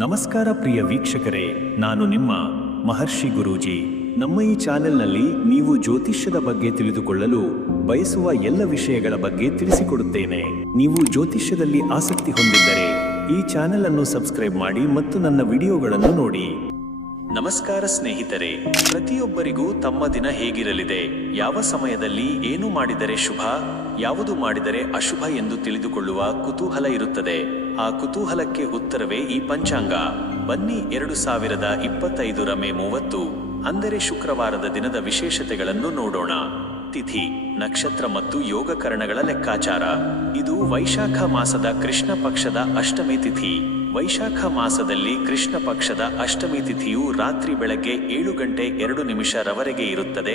ನಮಸ್ಕಾರ ಪ್ರಿಯ ವೀಕ್ಷಕರೇ, ನಾನು ನಿಮ್ಮ ಮಹರ್ಷಿ ಗುರೂಜಿ. ನಮ್ಮ ಈ ಚಾನೆಲ್ನಲ್ಲಿ ನೀವು ಜ್ಯೋತಿಷ್ಯದ ಬಗ್ಗೆ ತಿಳಿದುಕೊಳ್ಳಲು ಬಯಸುವ ಎಲ್ಲ ವಿಷಯಗಳ ಬಗ್ಗೆ ತಿಳಿಸಿಕೊಡುತ್ತೇನೆ. ನೀವು ಜ್ಯೋತಿಷ್ಯದಲ್ಲಿ ಆಸಕ್ತಿ ಹೊಂದಿದ್ದರೆ ಈ ಚಾನೆಲ್ ಅನ್ನು ಸಬ್ಸ್ಕ್ರೈಬ್ ಮಾಡಿ ಮತ್ತು ನನ್ನ ವಿಡಿಯೋಗಳನ್ನು ನೋಡಿ. ನಮಸ್ಕಾರ ಸ್ನೇಹಿತರೆ, ಪ್ರತಿಯೊಬ್ಬರಿಗೂ ತಮ್ಮ ದಿನ ಹೇಗಿರಲಿದೆ, ಯಾವ ಸಮಯದಲ್ಲಿ ಏನು ಮಾಡಿದರೆ ಶುಭ, ಯಾವುದು ಮಾಡಿದರೆ ಅಶುಭ ಎಂದು ತಿಳಿದುಕೊಳ್ಳುವ ಕುತೂಹಲ ಇರುತ್ತದೆ. ಆ ಕುತೂಹಲಕ್ಕೆ ಉತ್ತರವೇ ಈ ಪಂಚಾಂಗ. ಬನ್ನಿ 2025 ಮೇ 30 ಅಂದರೆ ಶುಕ್ರವಾರದ ದಿನದ ವಿಶೇಷತೆಗಳನ್ನು ನೋಡೋಣ. ತಿಥಿ, ನಕ್ಷತ್ರ ಮತ್ತು ಯೋಗಕರಣಗಳ ಲೆಕ್ಕಾಚಾರ. ಇದು ವೈಶಾಖ ಮಾಸದ ಕೃಷ್ಣ ಪಕ್ಷದ ಅಷ್ಟಮಿ ತಿಥಿ. ವೈಶಾಖ ಮಾಸದಲ್ಲಿ ಕೃಷ್ಣ ಪಕ್ಷದ ಅಷ್ಟಮಿ ತಿಥಿಯು ರಾತ್ರಿ ಬೆಳಗ್ಗೆ 7:02 ರವರೆಗೆ ಇರುತ್ತದೆ.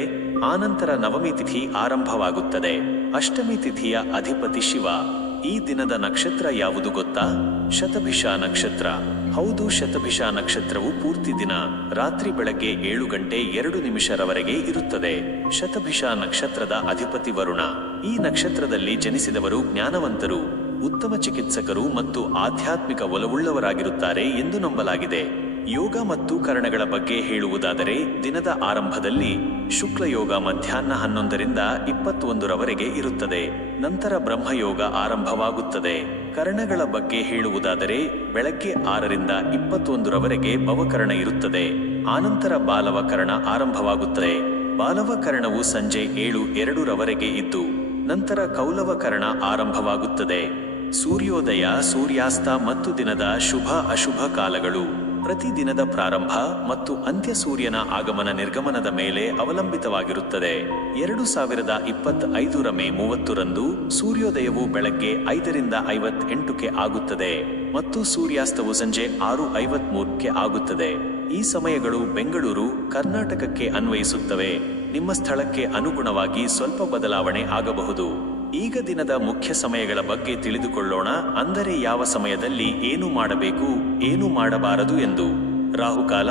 ಆನಂತರ ನವಮಿ ತಿಥಿ ಆರಂಭವಾಗುತ್ತದೆ. ಅಷ್ಟಮಿ ತಿಥಿಯ ಅಧಿಪತಿ ಶಿವ. ಈ ದಿನದ ನಕ್ಷತ್ರ ಯಾವುದು ಗೊತ್ತಾ? ಶತಭಿಷ ನಕ್ಷತ್ರ. ಹೌದು, ಶತಭಿಷ ನಕ್ಷತ್ರವು ಪೂರ್ತಿ ದಿನ ರಾತ್ರಿ ಬೆಳಗ್ಗೆ 7:02 ರವರೆಗೆ ಇರುತ್ತದೆ. ಶತಭಿಷ ನಕ್ಷತ್ರದ ಅಧಿಪತಿ ವರುಣ. ಈ ನಕ್ಷತ್ರದಲ್ಲಿ ಜನಿಸಿದವರು ಜ್ಞಾನವಂತರು, ಉತ್ತಮ ಚಿಕಿತ್ಸಕರು ಮತ್ತು ಆಧ್ಯಾತ್ಮಿಕ ಒಲವುಳ್ಳವರಾಗಿರುತ್ತಾರೆ ಎಂದು ನಂಬಲಾಗಿದೆ. ಯೋಗ ಮತ್ತು ಕರಣಗಳ ಬಗ್ಗೆ ಹೇಳುವುದಾದರೆ, ದಿನದ ಆರಂಭದಲ್ಲಿ ಶುಕ್ಲಯೋಗ ಮಧ್ಯಾಹ್ನ 11ರಿಂದ 21 ರವರೆಗೆ ಇರುತ್ತದೆ. ನಂತರ ಬ್ರಹ್ಮಯೋಗ ಆರಂಭವಾಗುತ್ತದೆ. ಕರಣಗಳ ಬಗ್ಗೆ ಹೇಳುವುದಾದರೆ, ಬೆಳಗ್ಗೆ 6ರಿಂದ 21 ರವರೆಗೆ ಭವಕರಣ ಇರುತ್ತದೆ. ಆನಂತರ ಬಾಲವಕರಣ ಆರಂಭವಾಗುತ್ತದೆ. ಬಾಲವಕರಣವು ಸಂಜೆ 7:02 ರವರೆಗೆ ಇದ್ದು ನಂತರ ಕೌಲವಕರಣ ಆರಂಭವಾಗುತ್ತದೆ. ಸೂರ್ಯೋದಯ, ಸೂರ್ಯಾಸ್ತ ಮತ್ತು ದಿನದ ಶುಭ ಅಶುಭ ಕಾಲಗಳು ಪ್ರತಿ ದಿನದ ಪ್ರಾರಂಭ ಮತ್ತು ಅಂತ್ಯ ಸೂರ್ಯನ ಆಗಮನ ನಿರ್ಗಮನದ ಮೇಲೆ ಅವಲಂಬಿತವಾಗಿರುತ್ತದೆ. 2025 ಮೇ 30 ರಂದು ಸೂರ್ಯೋದಯವು ಬೆಳಗ್ಗೆ 5ರಿಂದ 58ಕ್ಕೆ ಆಗುತ್ತದೆ ಮತ್ತು ಸೂರ್ಯಾಸ್ತವು ಸಂಜೆ 6:53ಕ್ಕೆ ಆಗುತ್ತದೆ. ಈ ಸಮಯಗಳು ಬೆಂಗಳೂರು, ಕರ್ನಾಟಕಕ್ಕೆ ಅನ್ವಯಿಸುತ್ತವೆ. ನಿಮ್ಮ ಸ್ಥಳಕ್ಕೆ ಅನುಗುಣವಾಗಿ ಸ್ವಲ್ಪ ಬದಲಾವಣೆ ಆಗಬಹುದು. ಈಗ ದಿನದ ಮುಖ್ಯ ಸಮಯಗಳ ಬಗ್ಗೆ ತಿಳಿದುಕೊಳ್ಳೋಣ. ಅಂದರೆ ಯಾವ ಸಮಯದಲ್ಲಿ ಏನು ಮಾಡಬೇಕು, ಏನು ಮಾಡಬಾರದು ಎಂದು. ರಾಹುಕಾಲ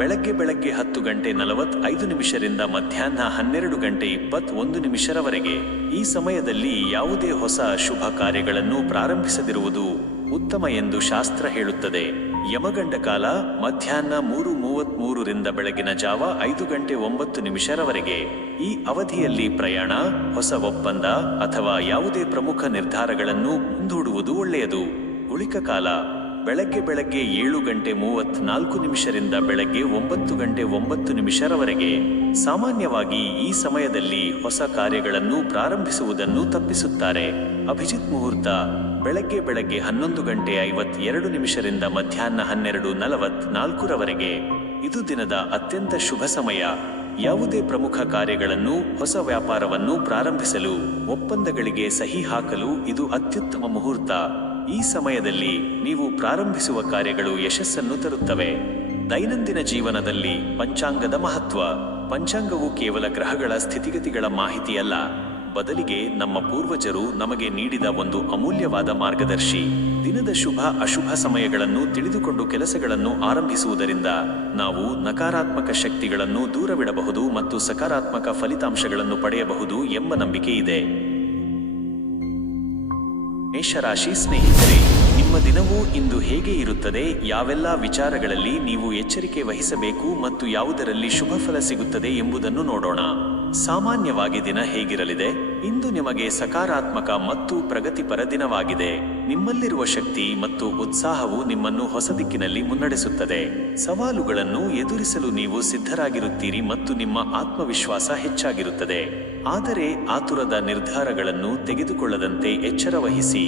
ಬೆಳಗ್ಗೆ 10:45 ರಿಂದ ಮಧ್ಯಾಹ್ನ 12:21 ರವರೆಗೆ. ಈ ಸಮಯದಲ್ಲಿ ಯಾವುದೇ ಹೊಸ ಶುಭ ಕಾರ್ಯಗಳನ್ನು ಪ್ರಾರಂಭಿಸದಿರುವುದು ಉತ್ತಮ ಎಂದು ಶಾಸ್ತ್ರ ಹೇಳುತ್ತದೆ. ಯಮಗಂಡ ಕಾಲ ಮಧ್ಯಾಹ್ನ 3:33 ರಿಂದ ಬೆಳಗಿನ ಜಾವ 5:09 ರವರೆಗೆ. ಈ ಅವಧಿಯಲ್ಲಿ ಪ್ರಯಾಣ, ಹೊಸ ಒಪ್ಪಂದ ಅಥವಾ ಯಾವುದೇ ಪ್ರಮುಖ ನಿರ್ಧಾರಗಳನ್ನು ಮುಂದೂಡುವುದು ಒಳ್ಳೆಯದು. ಉಳಿಕ ಕಾಲ ಬೆಳಗ್ಗೆ 7:34 ರಿಂದ ಬೆಳಗ್ಗೆ 9:09 ರವರೆಗೆ. ಸಾಮಾನ್ಯವಾಗಿ ಈ ಸಮಯದಲ್ಲಿ ಹೊಸ ಕಾರ್ಯಗಳನ್ನು ಪ್ರಾರಂಭಿಸುವುದನ್ನು ತಪ್ಪಿಸುತ್ತಾರೆ. ಅಭಿಜಿತ್ ಮುಹೂರ್ತ ಬೆಳಗ್ಗೆ 11:52 ರಿಂದ ಮಧ್ಯಾಹ್ನ 12:44 ರವರೆಗೆ. ಇದು ದಿನದ ಅತ್ಯಂತ ಶುಭ ಸಮಯ. ಯಾವುದೇ ಪ್ರಮುಖ ಕಾರ್ಯಗಳನ್ನು, ಹೊಸ ವ್ಯಾಪಾರವನ್ನು ಪ್ರಾರಂಭಿಸಲು, ಒಪ್ಪಂದಗಳಿಗೆ ಸಹಿ ಹಾಕಲು ಇದು ಅತ್ಯುತ್ತಮ ಮುಹೂರ್ತ. ಈ ಸಮಯದಲ್ಲಿ ನೀವು ಪ್ರಾರಂಭಿಸುವ ಕಾರ್ಯಗಳು ಯಶಸ್ಸನ್ನು ತರುತ್ತವೆ. ದೈನಂದಿನ ಜೀವನದಲ್ಲಿ ಪಂಚಾಂಗದ ಮಹತ್ವ. ಪಂಚಾಂಗವು ಕೇವಲ ಗ್ರಹಗಳ ಸ್ಥಿತಿಗತಿಗಳ ಮಾಹಿತಿಯಲ್ಲ, ಬದಲಿಗೆ ನಮ್ಮ ಪೂರ್ವಜರು ನಮಗೆ ನೀಡಿದ ಒಂದು ಅಮೂಲ್ಯವಾದ ಮಾರ್ಗದರ್ಶಿ. ದಿನದ ಶುಭ ಅಶುಭ ಸಮಯಗಳನ್ನು ತಿಳಿದುಕೊಂಡು ಕೆಲಸಗಳನ್ನು ಆರಂಭಿಸುವುದರಿಂದ ನಾವು ನಕಾರಾತ್ಮಕ ಶಕ್ತಿಗಳನ್ನು ದೂರವಿಡಬಹುದು ಮತ್ತು ಸಕಾರಾತ್ಮಕ ಫಲಿತಾಂಶಗಳನ್ನು ಪಡೆಯಬಹುದು ಎಂಬ ನಂಬಿಕೆ ಇದೆ. ಮೇಷರಾಶಿ ಸ್ನೇಹಿತರೆ, ನಿಮ್ಮ ದಿನವೂ ಇಂದು ಹೇಗೆ ಇರುತ್ತದೆ, ಯಾವೆಲ್ಲ ವಿಚಾರಗಳಲ್ಲಿ ನೀವು ಎಚ್ಚರಿಕೆ ವಹಿಸಬೇಕು ಮತ್ತು ಯಾವುದರಲ್ಲಿ ಶುಭ ಫಲ ಸಿಗುತ್ತದೆ ಎಂಬುದನ್ನು ನೋಡೋಣ. ಸಾಮಾನ್ಯವಾಗಿ ದಿನ ಹೇಗಿರಲಿದೆ? ಇಂದು ನಿಮಗೆ ಸಕಾರಾತ್ಮಕ ಮತ್ತು ಪ್ರಗತಿಪರ ದಿನವಾಗಿದೆ. ನಿಮ್ಮಲ್ಲಿರುವ ಶಕ್ತಿ ಮತ್ತು ಉತ್ಸಾಹವು ನಿಮ್ಮನ್ನು ಹೊಸ ದಿಕ್ಕಿನಲ್ಲಿ ಮುನ್ನಡೆಸುತ್ತದೆ. ಸವಾಲುಗಳನ್ನು ಎದುರಿಸಲು ನೀವು ಸಿದ್ಧರಾಗಿರುತ್ತೀರಿ ಮತ್ತು ನಿಮ್ಮ ಆತ್ಮವಿಶ್ವಾಸ ಹೆಚ್ಚಾಗಿರುತ್ತದೆ. ಆದರೆ ಆತುರದ ನಿರ್ಧಾರಗಳನ್ನು ತೆಗೆದುಕೊಳ್ಳದಂತೆ ಎಚ್ಚರ ವಹಿಸಿ.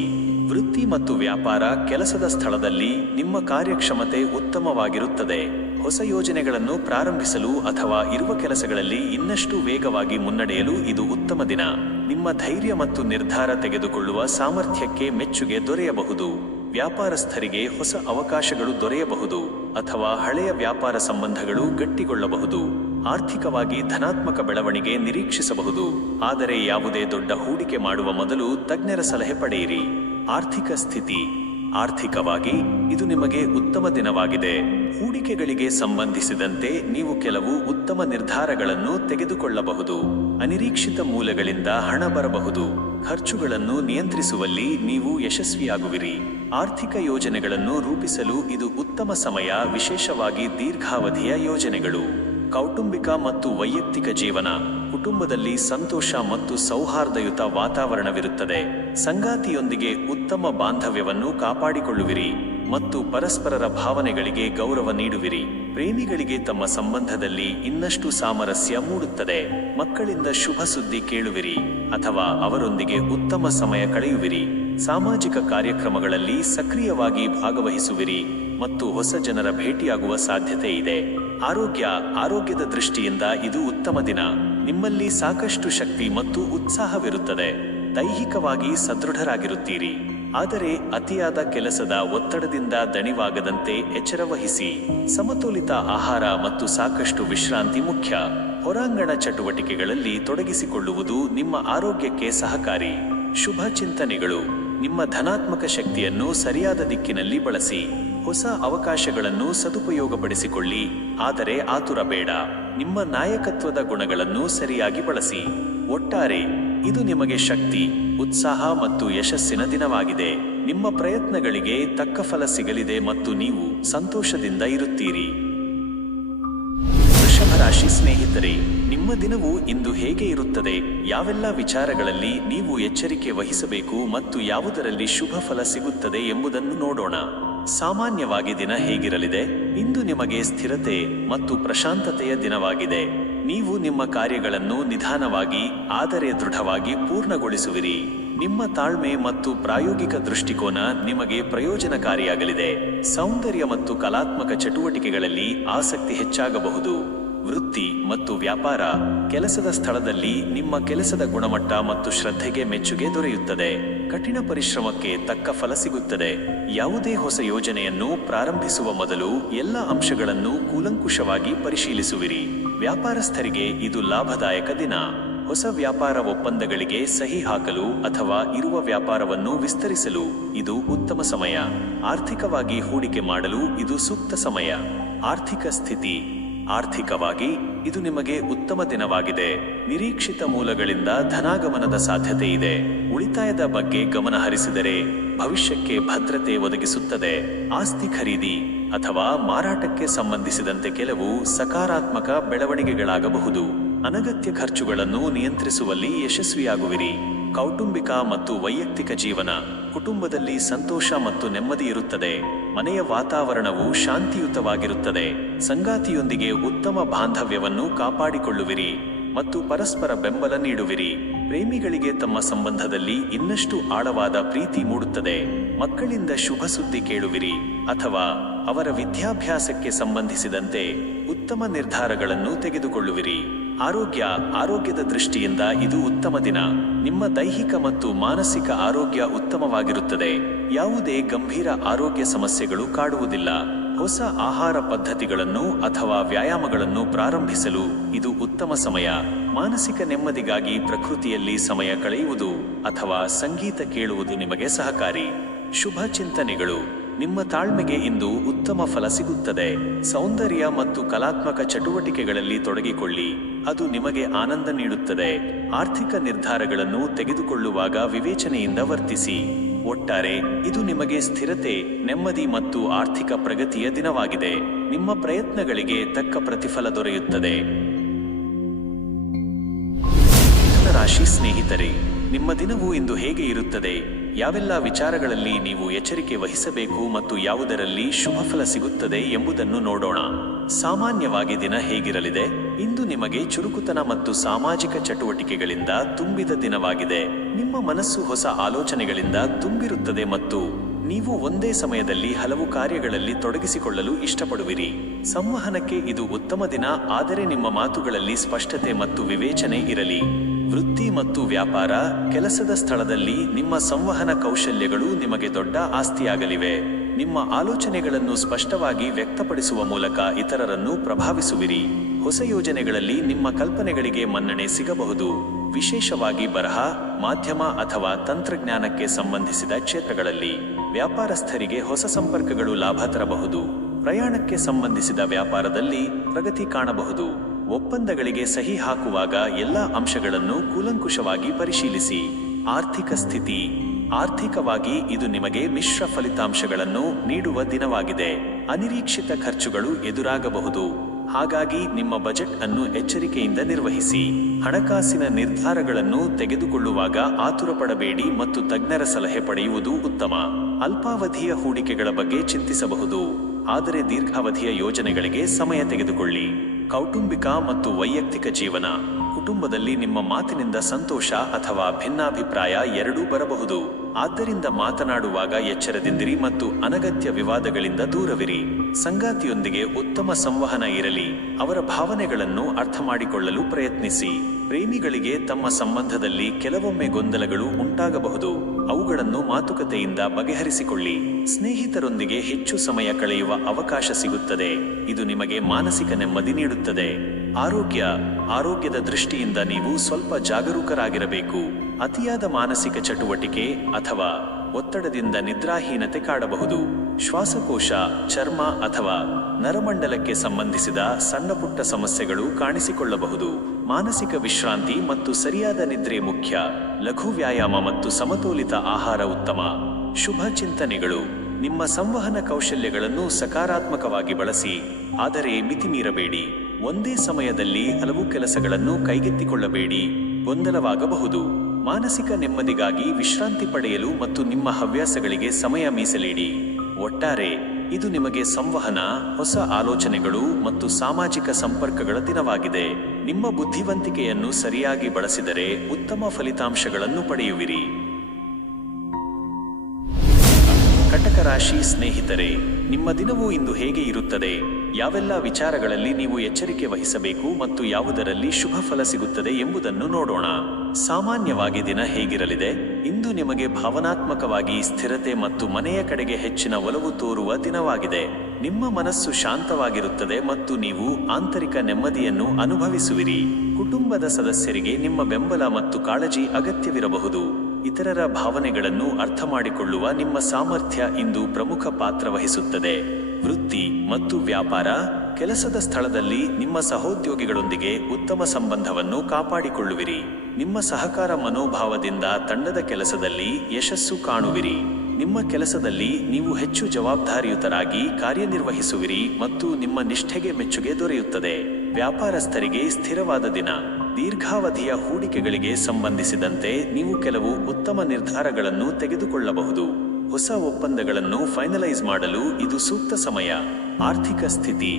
ವೃತ್ತಿ ಮತ್ತು ವ್ಯಾಪಾರ, ಕೆಲಸದ ಸ್ಥಳದಲ್ಲಿ ನಿಮ್ಮ ಕಾರ್ಯಕ್ಷಮತೆ ಉತ್ತಮವಾಗಿರುತ್ತದೆ. ಹೊಸ ಯೋಜನೆಗಳನ್ನು ಪ್ರಾರಂಭಿಸಲು ಅಥವಾ ಇರುವ ಕೆಲಸಗಳಲ್ಲಿ ಇನ್ನಷ್ಟು ವೇಗವಾಗಿ ಮುನ್ನಡೆಯಲು ಇದು ಉತ್ತಮ ದಿನ. ನಿಮ್ಮ ಧೈರ್ಯ ಮತ್ತು ನಿರ್ಧಾರ ತೆಗೆದುಕೊಳ್ಳುವ ಸಾಮರ್ಥ್ಯಕ್ಕೆ ಮೆಚ್ಚುಗೆ ದೊರೆಯಬಹುದು. ವ್ಯಾಪಾರಸ್ಥರಿಗೆ ಹೊಸ ಅವಕಾಶಗಳು ದೊರೆಯಬಹುದು ಅಥವಾ ಹಳೆಯ ವ್ಯಾಪಾರ ಸಂಬಂಧಗಳು ಗಟ್ಟಿಗೊಳ್ಳಬಹುದು. ಆರ್ಥಿಕವಾಗಿ ಧನಾತ್ಮಕ ಬೆಳವಣಿಗೆ ನಿರೀಕ್ಷಿಸಬಹುದು. ಆದರೆ ಯಾವುದೇ ದೊಡ್ಡ ಹೂಡಿಕೆ ಮಾಡುವ ಮೊದಲು ತಜ್ಞರ ಸಲಹೆ ಪಡೆಯಿರಿ. ಆರ್ಥಿಕ ಸ್ಥಿತಿ. ಆರ್ಥಿಕವಾಗಿ ಇದು ನಿಮಗೆ ಉತ್ತಮ ದಿನವಾಗಿದೆ. ಹೂಡಿಕೆಗಳಿಗೆ ಸಂಬಂಧಿಸಿದಂತೆ ನೀವು ಕೆಲವು ಉತ್ತಮ ನಿರ್ಧಾರಗಳನ್ನು ತೆಗೆದುಕೊಳ್ಳಬಹುದು. ಅನಿರೀಕ್ಷಿತ ಮೂಲಗಳಿಂದ ಹಣ ಬರಬಹುದು. ಖರ್ಚುಗಳನ್ನು ನಿಯಂತ್ರಿಸುವಲ್ಲಿ ನೀವು ಯಶಸ್ವಿಯಾಗುವಿರಿ. ಆರ್ಥಿಕ ಯೋಜನೆಗಳನ್ನು ರೂಪಿಸಲು ಇದು ಉತ್ತಮ ಸಮಯ, ವಿಶೇಷವಾಗಿ ದೀರ್ಘಾವಧಿಯ ಯೋಜನೆಗಳು. ಕೌಟುಂಬಿಕ ಮತ್ತು ವೈಯಕ್ತಿಕ ಜೀವನ. ಕುಟುಂಬದಲ್ಲಿ ಸಂತೋಷ ಮತ್ತು ಸೌಹಾರ್ದಯುತ ವಾತಾವರಣವಿರುತ್ತದೆ. ಸಂಗಾತಿಯೊಂದಿಗೆ ಉತ್ತಮ ಬಾಂಧವ್ಯವನ್ನು ಕಾಪಾಡಿಕೊಳ್ಳುವಿರಿ ಮತ್ತು ಪರಸ್ಪರರ ಭಾವನೆಗಳಿಗೆ ಗೌರವ ನೀಡುವಿರಿ. ಪ್ರೇಮಿಗಳಿಗೆ ತಮ್ಮ ಸಂಬಂಧದಲ್ಲಿ ಇನ್ನಷ್ಟು ಸಾಮರಸ್ಯ ಮೂಡುತ್ತದೆ. ಮಕ್ಕಳಿಂದ ಶುಭ ಸುದ್ದಿ ಕೇಳುವಿರಿ ಅಥವಾ ಅವರೊಂದಿಗೆ ಉತ್ತಮ ಸಮಯ ಕಳೆಯುವಿರಿ. ಸಾಮಾಜಿಕ ಕಾರ್ಯಕ್ರಮಗಳಲ್ಲಿ ಸಕ್ರಿಯವಾಗಿ ಭಾಗವಹಿಸುವಿರಿ ಮತ್ತು ಹೊಸ ಜನರ ಭೇಟಿಯಾಗುವ ಸಾಧ್ಯತೆ ಇದೆ. ಆರೋಗ್ಯದ ದೃಷ್ಟಿಯಿಂದ ಇದು ಉತ್ತಮ ದಿನ. ನಿಮ್ಮಲ್ಲಿ ಸಾಕಷ್ಟು ಶಕ್ತಿ ಮತ್ತು ಉತ್ಸಾಹವಿರುತ್ತದೆ. ದೈಹಿಕವಾಗಿ ಸದೃಢರಾಗಿರುತ್ತೀರಿ. ಆದರೆ ಅತಿಯಾದ ಕೆಲಸದ ಒತ್ತಡದಿಂದ ದಣಿವಾಗದಂತೆ ಎಚ್ಚರವಹಿಸಿ. ಸಮತೋಲಿತ ಆಹಾರ ಮತ್ತು ಸಾಕಷ್ಟು ವಿಶ್ರಾಂತಿ ಮುಖ್ಯ. ಹೊರಾಂಗಣ ಚಟುವಟಿಕೆಗಳಲ್ಲಿ ತೊಡಗಿಸಿಕೊಳ್ಳುವುದು ನಿಮ್ಮ ಆರೋಗ್ಯಕ್ಕೆ ಸಹಕಾರಿ. ಶುಭ ಚಿಂತನೆಗಳು. ನಿಮ್ಮ ಧನಾತ್ಮಕ ಶಕ್ತಿಯನ್ನು ಸರಿಯಾದ ದಿಕ್ಕಿನಲ್ಲಿ ಬಳಸಿ. ಹೊಸ ಅವಕಾಶಗಳನ್ನು ಸದುಪಯೋಗಪಡಿಸಿಕೊಳ್ಳಿ, ಆದರೆ ಆತುರ ಬೇಡ. ನಿಮ್ಮ ನಾಯಕತ್ವದ ಗುಣಗಳನ್ನು ಸರಿಯಾಗಿ ಬಳಸಿ. ಒಟ್ಟಾರೆ ಇದು ನಿಮಗೆ ಶಕ್ತಿ, ಉತ್ಸಾಹ ಮತ್ತು ಯಶಸ್ಸಿನ ದಿನವಾಗಿದೆ. ನಿಮ್ಮ ಪ್ರಯತ್ನಗಳಿಗೆ ತಕ್ಕ ಫಲ ಸಿಗಲಿದೆ ಮತ್ತು ನೀವು ಸಂತೋಷದಿಂದ ಇರುತ್ತೀರಿ. ವೃಷಭ ರಾಶಿ ಸ್ನೇಹಿತರೆ, ನಿಮ್ಮ ದಿನವು ಇಂದು ಹೇಗೆ ಇರುತ್ತದೆ? ಯಾವೆಲ್ಲ ವಿಚಾರಗಳಲ್ಲಿ ನೀವು ಎಚ್ಚರಿಕೆ ವಹಿಸಬೇಕು ಮತ್ತು ಯಾವುದರಲ್ಲಿ ಶುಭ ಫಲ ಸಿಗುತ್ತದೆ ಎಂಬುದನ್ನು ನೋಡೋಣ. ಸಾಮಾನ್ಯವಾಗಿ ದಿನ ಹೇಗಿರಲಿದೆ? ಇಂದು ನಿಮಗೆ ಸ್ಥಿರತೆ ಮತ್ತು ಪ್ರಶಾಂತತೆಯ ದಿನವಾಗಿದೆ. ನೀವು ನಿಮ್ಮ ಕಾರ್ಯಗಳನ್ನು ನಿಧಾನವಾಗಿ ಆದರೆ ದೃಢವಾಗಿ ಪೂರ್ಣಗೊಳಿಸುವಿರಿ. ನಿಮ್ಮ ತಾಳ್ಮೆ ಮತ್ತು ಪ್ರಾಯೋಗಿಕ ದೃಷ್ಟಿಕೋನ ನಿಮಗೆ ಪ್ರಯೋಜನಕಾರಿಯಾಗಲಿದೆ. ಸೌಂದರ್ಯ ಮತ್ತು ಕಲಾತ್ಮಕ ಚಟುವಟಿಕೆಗಳಲ್ಲಿ ಆಸಕ್ತಿ ಹೆಚ್ಚಾಗಬಹುದು. ವೃತ್ತಿ ಮತ್ತು ವ್ಯಾಪಾರ. ಕೆಲಸದ ಸ್ಥಳದಲ್ಲಿ ನಿಮ್ಮ ಕೆಲಸದ ಗುಣಮಟ್ಟ ಮತ್ತು ಶ್ರದ್ಧೆಗೆ ಮೆಚ್ಚುಗೆ ದೊರೆಯುತ್ತದೆ. ಕಠಿಣ ಪರಿಶ್ರಮಕ್ಕೆ ತಕ್ಕ ಫಲ ಸಿಗುತ್ತದೆ. ಯಾವುದೇ ಹೊಸ ಯೋಜನೆಯನ್ನು ಪ್ರಾರಂಭಿಸುವ ಮೊದಲು ಎಲ್ಲ ಅಂಶಗಳನ್ನು ಕೂಲಂಕುಷವಾಗಿ ಪರಿಶೀಲಿಸುವಿರಿ. ವ್ಯಾಪಾರಸ್ಥರಿಗೆ ಇದು ಲಾಭದಾಯಕ ದಿನ. ಹೊಸ ವ್ಯಾಪಾರ ಒಪ್ಪಂದಗಳಿಗೆ ಸಹಿ ಹಾಕಲು ಅಥವಾ ಇರುವ ವ್ಯಾಪಾರವನ್ನು ವಿಸ್ತರಿಸಲು ಇದು ಉತ್ತಮ ಸಮಯ. ಆರ್ಥಿಕವಾಗಿ ಹೂಡಿಕೆ ಮಾಡಲು ಇದು ಸೂಕ್ತ ಸಮಯ. ಆರ್ಥಿಕ ಸ್ಥಿತಿ. ಆರ್ಥಿಕವಾಗಿ ಇದು ನಿಮಗೆ ಉತ್ತಮ ದಿನವಾಗಿದೆ. ನಿರೀಕ್ಷಿತ ಮೂಲಗಳಿಂದ ಧನಾಗಮನದ ಸಾಧ್ಯತೆ ಇದೆ. ಉಳಿತಾಯದ ಬಗ್ಗೆ ಗಮನ ಹರಿಸಿದರೆ ಭವಿಷ್ಯಕ್ಕೆ ಭದ್ರತೆ ಒದಗಿಸುತ್ತದೆ. ಆಸ್ತಿ ಖರೀದಿ ಅಥವಾ ಮಾರಾಟಕ್ಕೆ ಸಂಬಂಧಿಸಿದಂತೆ ಕೆಲವು ಸಕಾರಾತ್ಮಕ ಬೆಳವಣಿಗೆಗಳಾಗಬಹುದು. ಅನಗತ್ಯ ಖರ್ಚುಗಳನ್ನು ನಿಯಂತ್ರಿಸುವಲ್ಲಿ ಯಶಸ್ವಿಯಾಗುವಿರಿ. ಕೌಟುಂಬಿಕ ಮತ್ತು ವೈಯಕ್ತಿಕ ಜೀವನ. ಕುಟುಂಬದಲ್ಲಿ ಸಂತೋಷ ಮತ್ತು ನೆಮ್ಮದಿ ಇರುತ್ತದೆ. ಮನೆಯ ವಾತಾವರಣವು ಶಾಂತಿಯುತವಾಗಿರುತ್ತದೆ. ಸಂಗಾತಿಯೊಂದಿಗೆ ಉತ್ತಮ ಬಾಂಧವ್ಯವನ್ನು ಕಾಪಾಡಿಕೊಳ್ಳುವಿರಿ ಮತ್ತು ಪರಸ್ಪರ ಬೆಂಬಲ ನೀಡುವಿರಿ. ಪ್ರೇಮಿಗಳಿಗೆ ತಮ್ಮ ಸಂಬಂಧದಲ್ಲಿ ಇನ್ನಷ್ಟು ಆಳವಾದ ಪ್ರೀತಿ ಮೂಡುತ್ತದೆ. ಮಕ್ಕಳಿಂದ ಶುಭ ಸುದ್ದಿ ಕೇಳುವಿರಿ ಅಥವಾ ಅವರ ವಿದ್ಯಾಭ್ಯಾಸಕ್ಕೆ ಸಂಬಂಧಿಸಿದಂತೆ ಉತ್ತಮ ನಿರ್ಧಾರಗಳನ್ನು ತೆಗೆದುಕೊಳ್ಳುವಿರಿ. ಆರೋಗ್ಯದ ದೃಷ್ಟಿಯಿಂದ ಇದು ಉತ್ತಮ ದಿನ. ನಿಮ್ಮ ದೈಹಿಕ ಮತ್ತು ಮಾನಸಿಕ ಆರೋಗ್ಯ ಉತ್ತಮವಾಗಿರುತ್ತದೆ. ಯಾವುದೇ ಗಂಭೀರ ಆರೋಗ್ಯ ಸಮಸ್ಯೆಗಳು ಕಾಡುವುದಿಲ್ಲ. ಹೊಸ ಆಹಾರ ಪದ್ಧತಿಗಳನ್ನು ಅಥವಾ ವ್ಯಾಯಾಮಗಳನ್ನು ಪ್ರಾರಂಭಿಸಲು ಇದು ಉತ್ತಮ ಸಮಯ. ಮಾನಸಿಕ ನೆಮ್ಮದಿಗಾಗಿ ಪ್ರಕೃತಿಯಲ್ಲಿ ಸಮಯ ಕಳೆಯುವುದು ಅಥವಾ ಸಂಗೀತ ಕೇಳುವುದು ನಿಮಗೆ ಸಹಕಾರಿ. ಶುಭ ಚಿಂತನೆಗಳು. ನಿಮ್ಮ ತಾಳ್ಮೆಗೆ ಇಂದು ಉತ್ತಮ ಫಲ ಸಿಗುತ್ತದೆ. ಸೌಂದರ್ಯ ಮತ್ತು ಕಲಾತ್ಮಕ ಚಟುವಟಿಕೆಗಳಲ್ಲಿ ತೊಡಗಿಕೊಳ್ಳಿ, ಅದು ನಿಮಗೆ ಆನಂದ ನೀಡುತ್ತದೆ. ಆರ್ಥಿಕ ನಿರ್ಧಾರಗಳನ್ನು ತೆಗೆದುಕೊಳ್ಳುವಾಗ ವಿವೇಚನೆಯಿಂದ ವರ್ತಿಸಿ. ಒಟ್ಟಾರೆ ಇದು ನಿಮಗೆ ಸ್ಥಿರತೆ, ನೆಮ್ಮದಿ ಮತ್ತು ಆರ್ಥಿಕ ಪ್ರಗತಿಯ ದಿನವಾಗಿದೆ. ನಿಮ್ಮ ಪ್ರಯತ್ನಗಳಿಗೆ ತಕ್ಕ ಪ್ರತಿಫಲ ದೊರೆಯುತ್ತದೆ. ಮಿಥುನ ರಾಶಿ ಸ್ನೇಹಿತರೆ, ನಿಮ್ಮ ದಿನವು ಇಂದು ಹೇಗೆ ಇರುತ್ತದೆ? ಯಾವೆಲ್ಲ ವಿಚಾರಗಳಲ್ಲಿ ನೀವು ಎಚ್ಚರಿಕೆ ವಹಿಸಬೇಕು ಮತ್ತು ಯಾವುದರಲ್ಲಿ ಶುಭ ಫಲ ಸಿಗುತ್ತದೆ ಎಂಬುದನ್ನು ನೋಡೋಣ. ಸಾಮಾನ್ಯವಾಗಿ ದಿನ ಹೇಗಿರಲಿದೆ? ಇಂದು ನಿಮಗೆ ಚುರುಕುತನ ಮತ್ತು ಸಾಮಾಜಿಕ ಚಟುವಟಿಕೆಗಳಿಂದ ತುಂಬಿದ ದಿನವಾಗಿದೆ. ನಿಮ್ಮ ಮನಸ್ಸು ಹೊಸ ಆಲೋಚನೆಗಳಿಂದ ತುಂಬಿರುತ್ತದೆ ಮತ್ತು ನೀವು ಒಂದೇ ಸಮಯದಲ್ಲಿ ಹಲವು ಕಾರ್ಯಗಳಲ್ಲಿ ತೊಡಗಿಸಿಕೊಳ್ಳಲು ಇಷ್ಟಪಡುವಿರಿ. ಸಂವಹನಕ್ಕೆ ಇದು ಉತ್ತಮ ದಿನ, ಆದರೆ ನಿಮ್ಮ ಮಾತುಗಳಲ್ಲಿ ಸ್ಪಷ್ಟತೆ ಮತ್ತು ವಿವೇಚನೆ ಇರಲಿ. ವೃತ್ತಿ ಮತ್ತು ವ್ಯಾಪಾರ. ಕೆಲಸದ ಸ್ಥಳದಲ್ಲಿ ನಿಮ್ಮ ಸಂವಹನ ಕೌಶಲ್ಯಗಳು ನಿಮಗೆ ದೊಡ್ಡ ಆಸ್ತಿಯಾಗಲಿವೆ. ನಿಮ್ಮ ಆಲೋಚನೆಗಳನ್ನು ಸ್ಪಷ್ಟವಾಗಿ ವ್ಯಕ್ತಪಡಿಸುವ ಮೂಲಕ ಇತರರನ್ನು ಪ್ರಭಾವಿಸುವಿರಿ. ಹೊಸ ಯೋಜನೆಗಳಲ್ಲಿ ನಿಮ್ಮ ಕಲ್ಪನೆಗಳಿಗೆ ಮನ್ನಣೆ ಸಿಗಬಹುದು, ವಿಶೇಷವಾಗಿ ಬರಹ, ಮಾಧ್ಯಮ ಅಥವಾ ತಂತ್ರಜ್ಞಾನಕ್ಕೆ ಸಂಬಂಧಿಸಿದ ಕ್ಷೇತ್ರಗಳಲ್ಲಿ. ವ್ಯಾಪಾರಸ್ಥರಿಗೆ ಹೊಸ ಸಂಪರ್ಕಗಳು ಲಾಭ ತರಬಹುದು. ಪ್ರಯಾಣಕ್ಕೆ ಸಂಬಂಧಿಸಿದ ವ್ಯಾಪಾರದಲ್ಲಿ ಪ್ರಗತಿ ಕಾಣಬಹುದು. ಒಪ್ಪಂದಗಳಿಗೆ ಸಹಿ ಹಾಕುವಾಗ ಎಲ್ಲ ಅಂಶಗಳನ್ನು ಕೂಲಂಕುಷವಾಗಿ ಪರಿಶೀಲಿಸಿ. ಆರ್ಥಿಕ ಸ್ಥಿತಿ. ಆರ್ಥಿಕವಾಗಿ ಇದು ನಿಮಗೆ ಮಿಶ್ರ ಫಲಿತಾಂಶಗಳನ್ನು ನೀಡುವ ದಿನವಾಗಿದೆ. ಅನಿರೀಕ್ಷಿತ ಖರ್ಚುಗಳು ಎದುರಾಗಬಹುದು. ಹಾಗಾಗಿ ನಿಮ್ಮ ಬಜೆಟ್ ಅನ್ನು ಎಚ್ಚರಿಕೆಯಿಂದ ನಿರ್ವಹಿಸಿ. ಹಣಕಾಸಿನ ನಿರ್ಧಾರಗಳನ್ನು ತೆಗೆದುಕೊಳ್ಳುವಾಗ ಆತುರಪಡಬೇಡಿ ಮತ್ತು ತಜ್ಞರ ಸಲಹೆ ಪಡೆಯುವುದು ಉತ್ತಮ. ಅಲ್ಪಾವಧಿಯ ಹೂಡಿಕೆಗಳ ಬಗ್ಗೆ ಚಿಂತಿಸಬಹುದು, ಆದರೆ ದೀರ್ಘಾವಧಿಯ ಯೋಜನೆಗಳಿಗೆ ಸಮಯ ತೆಗೆದುಕೊಳ್ಳಿ. ಕೌಟುಂಬಿಕ ಮತ್ತು ವೈಯಕ್ತಿಕ ಜೀವನ. ಕುಟುಂಬದಲ್ಲಿ ನಿಮ್ಮ ಮಾತಿನಿಂದ ಸಂತೋಷ ಅಥವಾ ಭಿನ್ನಾಭಿಪ್ರಾಯ ಎರಡೂ ಬರಬಹುದು. ಆದ್ದರಿಂದ ಮಾತನಾಡುವಾಗ ಎಚ್ಚರದಿಂದಿರಿ ಮತ್ತು ಅನಗತ್ಯ ವಿವಾದಗಳಿಂದ ದೂರವಿರಿ. ಸಂಗಾತಿಯೊಂದಿಗೆ ಉತ್ತಮ ಸಂವಹನ ಇರಲಿ. ಅವರ ಭಾವನೆಗಳನ್ನು ಅರ್ಥ ಮಾಡಿಕೊಳ್ಳಲು ಪ್ರಯತ್ನಿಸಿ. ಪ್ರೇಮಿಗಳಿಗೆ ತಮ್ಮ ಸಂಬಂಧದಲ್ಲಿ ಕೆಲವೊಮ್ಮೆ ಗೊಂದಲಗಳು ಉಂಟಾಗಬಹುದು. ಅವುಗಳನ್ನು ಮಾತುಕತೆಯಿಂದ ಬಗೆಹರಿಸಿಕೊಳ್ಳಿ. ಸ್ನೇಹಿತರೊಂದಿಗೆ ಹೆಚ್ಚು ಸಮಯ ಕಳೆಯುವ ಅವಕಾಶ ಸಿಗುತ್ತದೆ. ಇದು ನಿಮಗೆ ಮಾನಸಿಕ ನೆಮ್ಮದಿ ನೀಡುತ್ತದೆ. ಆರೋಗ್ಯದ ದೃಷ್ಟಿಯಿಂದ ನೀವು ಸ್ವಲ್ಪ ಜಾಗರೂಕರಾಗಿರಬೇಕು. ಅತಿಯಾದ ಮಾನಸಿಕ ಚಟುವಟಿಕೆ ಅಥವಾ ಒತ್ತಡದಿಂದ ನಿದ್ರಾಹೀನತೆ ಕಾಡಬಹುದು. ಶ್ವಾಸಕೋಶ, ಚರ್ಮ ಅಥವಾ ನರಮಂಡಲಕ್ಕೆ ಸಂಬಂಧಿಸಿದ ಸಣ್ಣಪುಟ್ಟ ಸಮಸ್ಯೆಗಳು ಕಾಣಿಸಿಕೊಳ್ಳಬಹುದು. ಮಾನಸಿಕ ವಿಶ್ರಾಂತಿ ಮತ್ತು ಸರಿಯಾದ ನಿದ್ರೆ ಮುಖ್ಯ. ಲಘು ವ್ಯಾಯಾಮ ಮತ್ತು ಸಮತೋಲಿತ ಆಹಾರ ಉತ್ತಮ. ಶುಭ ಚಿಂತನೆಗಳು. ನಿಮ್ಮ ಸಂವಹನ ಕೌಶಲ್ಯಗಳನ್ನು ಸಕಾರಾತ್ಮಕವಾಗಿ ಬಳಸಿ, ಆದರೆ ಮಿತಿಮೀರಬೇಡಿ. ಒಂದೇ ಸಮಯದಲ್ಲಿ ಹಲವು ಕೆಲಸಗಳನ್ನು ಕೈಗೆತ್ತಿಕೊಳ್ಳಬೇಡಿ, ಗೊಂದಲವಾಗಬಹುದು. ಮಾನಸಿಕ ನೆಮ್ಮದಿಗಾಗಿ ವಿಶ್ರಾಂತಿ ಪಡೆಯಲು ಮತ್ತು ನಿಮ್ಮ ಹವ್ಯಾಸಗಳಿಗೆ ಸಮಯ ಮೀಸಲಿಡಿ. ಒಟ್ಟಾರೆ ಇದು ನಿಮಗೆ ಸಂವಹನ, ಹೊಸ ಆಲೋಚನೆಗಳು ಮತ್ತು ಸಾಮಾಜಿಕ ಸಂಪರ್ಕಗಳ ದಿನವಾಗಿದೆ. ನಿಮ್ಮ ಬುದ್ಧಿವಂತಿಕೆಯನ್ನು ಸರಿಯಾಗಿ ಬಳಸಿದರೆ ಉತ್ತಮ ಫಲಿತಾಂಶಗಳನ್ನು ಪಡೆಯುವಿರಿ. ಕಟಕ ರಾಶಿ ಸ್ನೇಹಿತರೆ, ನಿಮ್ಮ ದಿನವು ಇಂದು ಹೇಗೆ ಇರುತ್ತದೆ? ಯಾವೆಲ್ಲ ವಿಚಾರಗಳಲ್ಲಿ ನೀವು ಎಚ್ಚರಿಕೆ ವಹಿಸಬೇಕು ಮತ್ತು ಯಾವುದರಲ್ಲಿ ಶುಭ ಫಲ ಸಿಗುತ್ತದೆ ಎಂಬುದನ್ನು ನೋಡೋಣ. ಸಾಮಾನ್ಯವಾಗಿ ದಿನ ಹೇಗಿರಲಿದೆ? ಇಂದು ನಿಮಗೆ ಭಾವನಾತ್ಮಕವಾಗಿ ಸ್ಥಿರತೆ ಮತ್ತು ಮನೆಯ ಕಡೆಗೆ ಹೆಚ್ಚಿನ ಒಲವು ತೋರುವ ದಿನವಾಗಿದೆ. ನಿಮ್ಮ ಮನಸ್ಸು ಶಾಂತವಾಗಿರುತ್ತದೆ ಮತ್ತು ನೀವು ಆಂತರಿಕ ನೆಮ್ಮದಿಯನ್ನು ಅನುಭವಿಸುವಿರಿ. ಕುಟುಂಬದ ಸದಸ್ಯರಿಗೆ ನಿಮ್ಮ ಬೆಂಬಲ ಮತ್ತು ಕಾಳಜಿ ಅಗತ್ಯವಿರಬಹುದು. ಇತರರ ಭಾವನೆಗಳನ್ನು ಅರ್ಥ ಮಾಡಿಕೊಳ್ಳುವ ನಿಮ್ಮ ಸಾಮರ್ಥ್ಯ ಇಂದು ಪ್ರಮುಖ ಪಾತ್ರ ವಹಿಸುತ್ತದೆ. ವೃತ್ತಿ ಮತ್ತು ವ್ಯಾಪಾರ. ಕೆಲಸದ ಸ್ಥಳದಲ್ಲಿ ನಿಮ್ಮ ಸಹೋದ್ಯೋಗಿಗಳೊಂದಿಗೆ ಉತ್ತಮ ಸಂಬಂಧವನ್ನು ಕಾಪಾಡಿಕೊಳ್ಳುವಿರಿ. ನಿಮ್ಮ ಸಹಕಾರ ಮನೋಭಾವದಿಂದ ತಂಡದ ಕೆಲಸದಲ್ಲಿ ಯಶಸ್ಸು ಕಾಣುವಿರಿ. ನಿಮ್ಮ ಕೆಲಸದಲ್ಲಿ ನೀವು ಹೆಚ್ಚು ಜವಾಬ್ದಾರಿಯುತರಾಗಿ ಕಾರ್ಯನಿರ್ವಹಿಸುವಿರಿ ಮತ್ತು ನಿಮ್ಮ ನಿಷ್ಠೆಗೆ ಮೆಚ್ಚುಗೆ ದೊರೆಯುತ್ತದೆ. ವ್ಯಾಪಾರಸ್ಥರಿಗೆ ಸ್ಥಿರವಾದ ದಿನ. ದೀರ್ಘಾವಧಿಯ ಹೂಡಿಕೆಗಳಿಗೆ ಸಂಬಂಧಿಸಿದಂತೆ ನೀವು ಕೆಲವು ಉತ್ತಮ ನಿರ್ಧಾರಗಳನ್ನು ತೆಗೆದುಕೊಳ್ಳಬಹುದು. ಹೊಸ ಒಪ್ಪಂದಗಳನ್ನು ಫೈನಲೈಸ್ ಮಾಡಲು ಇದು ಸೂಕ್ತ ಸಮಯ. ಆರ್ಥಿಕ ಸ್ಥಿತಿ.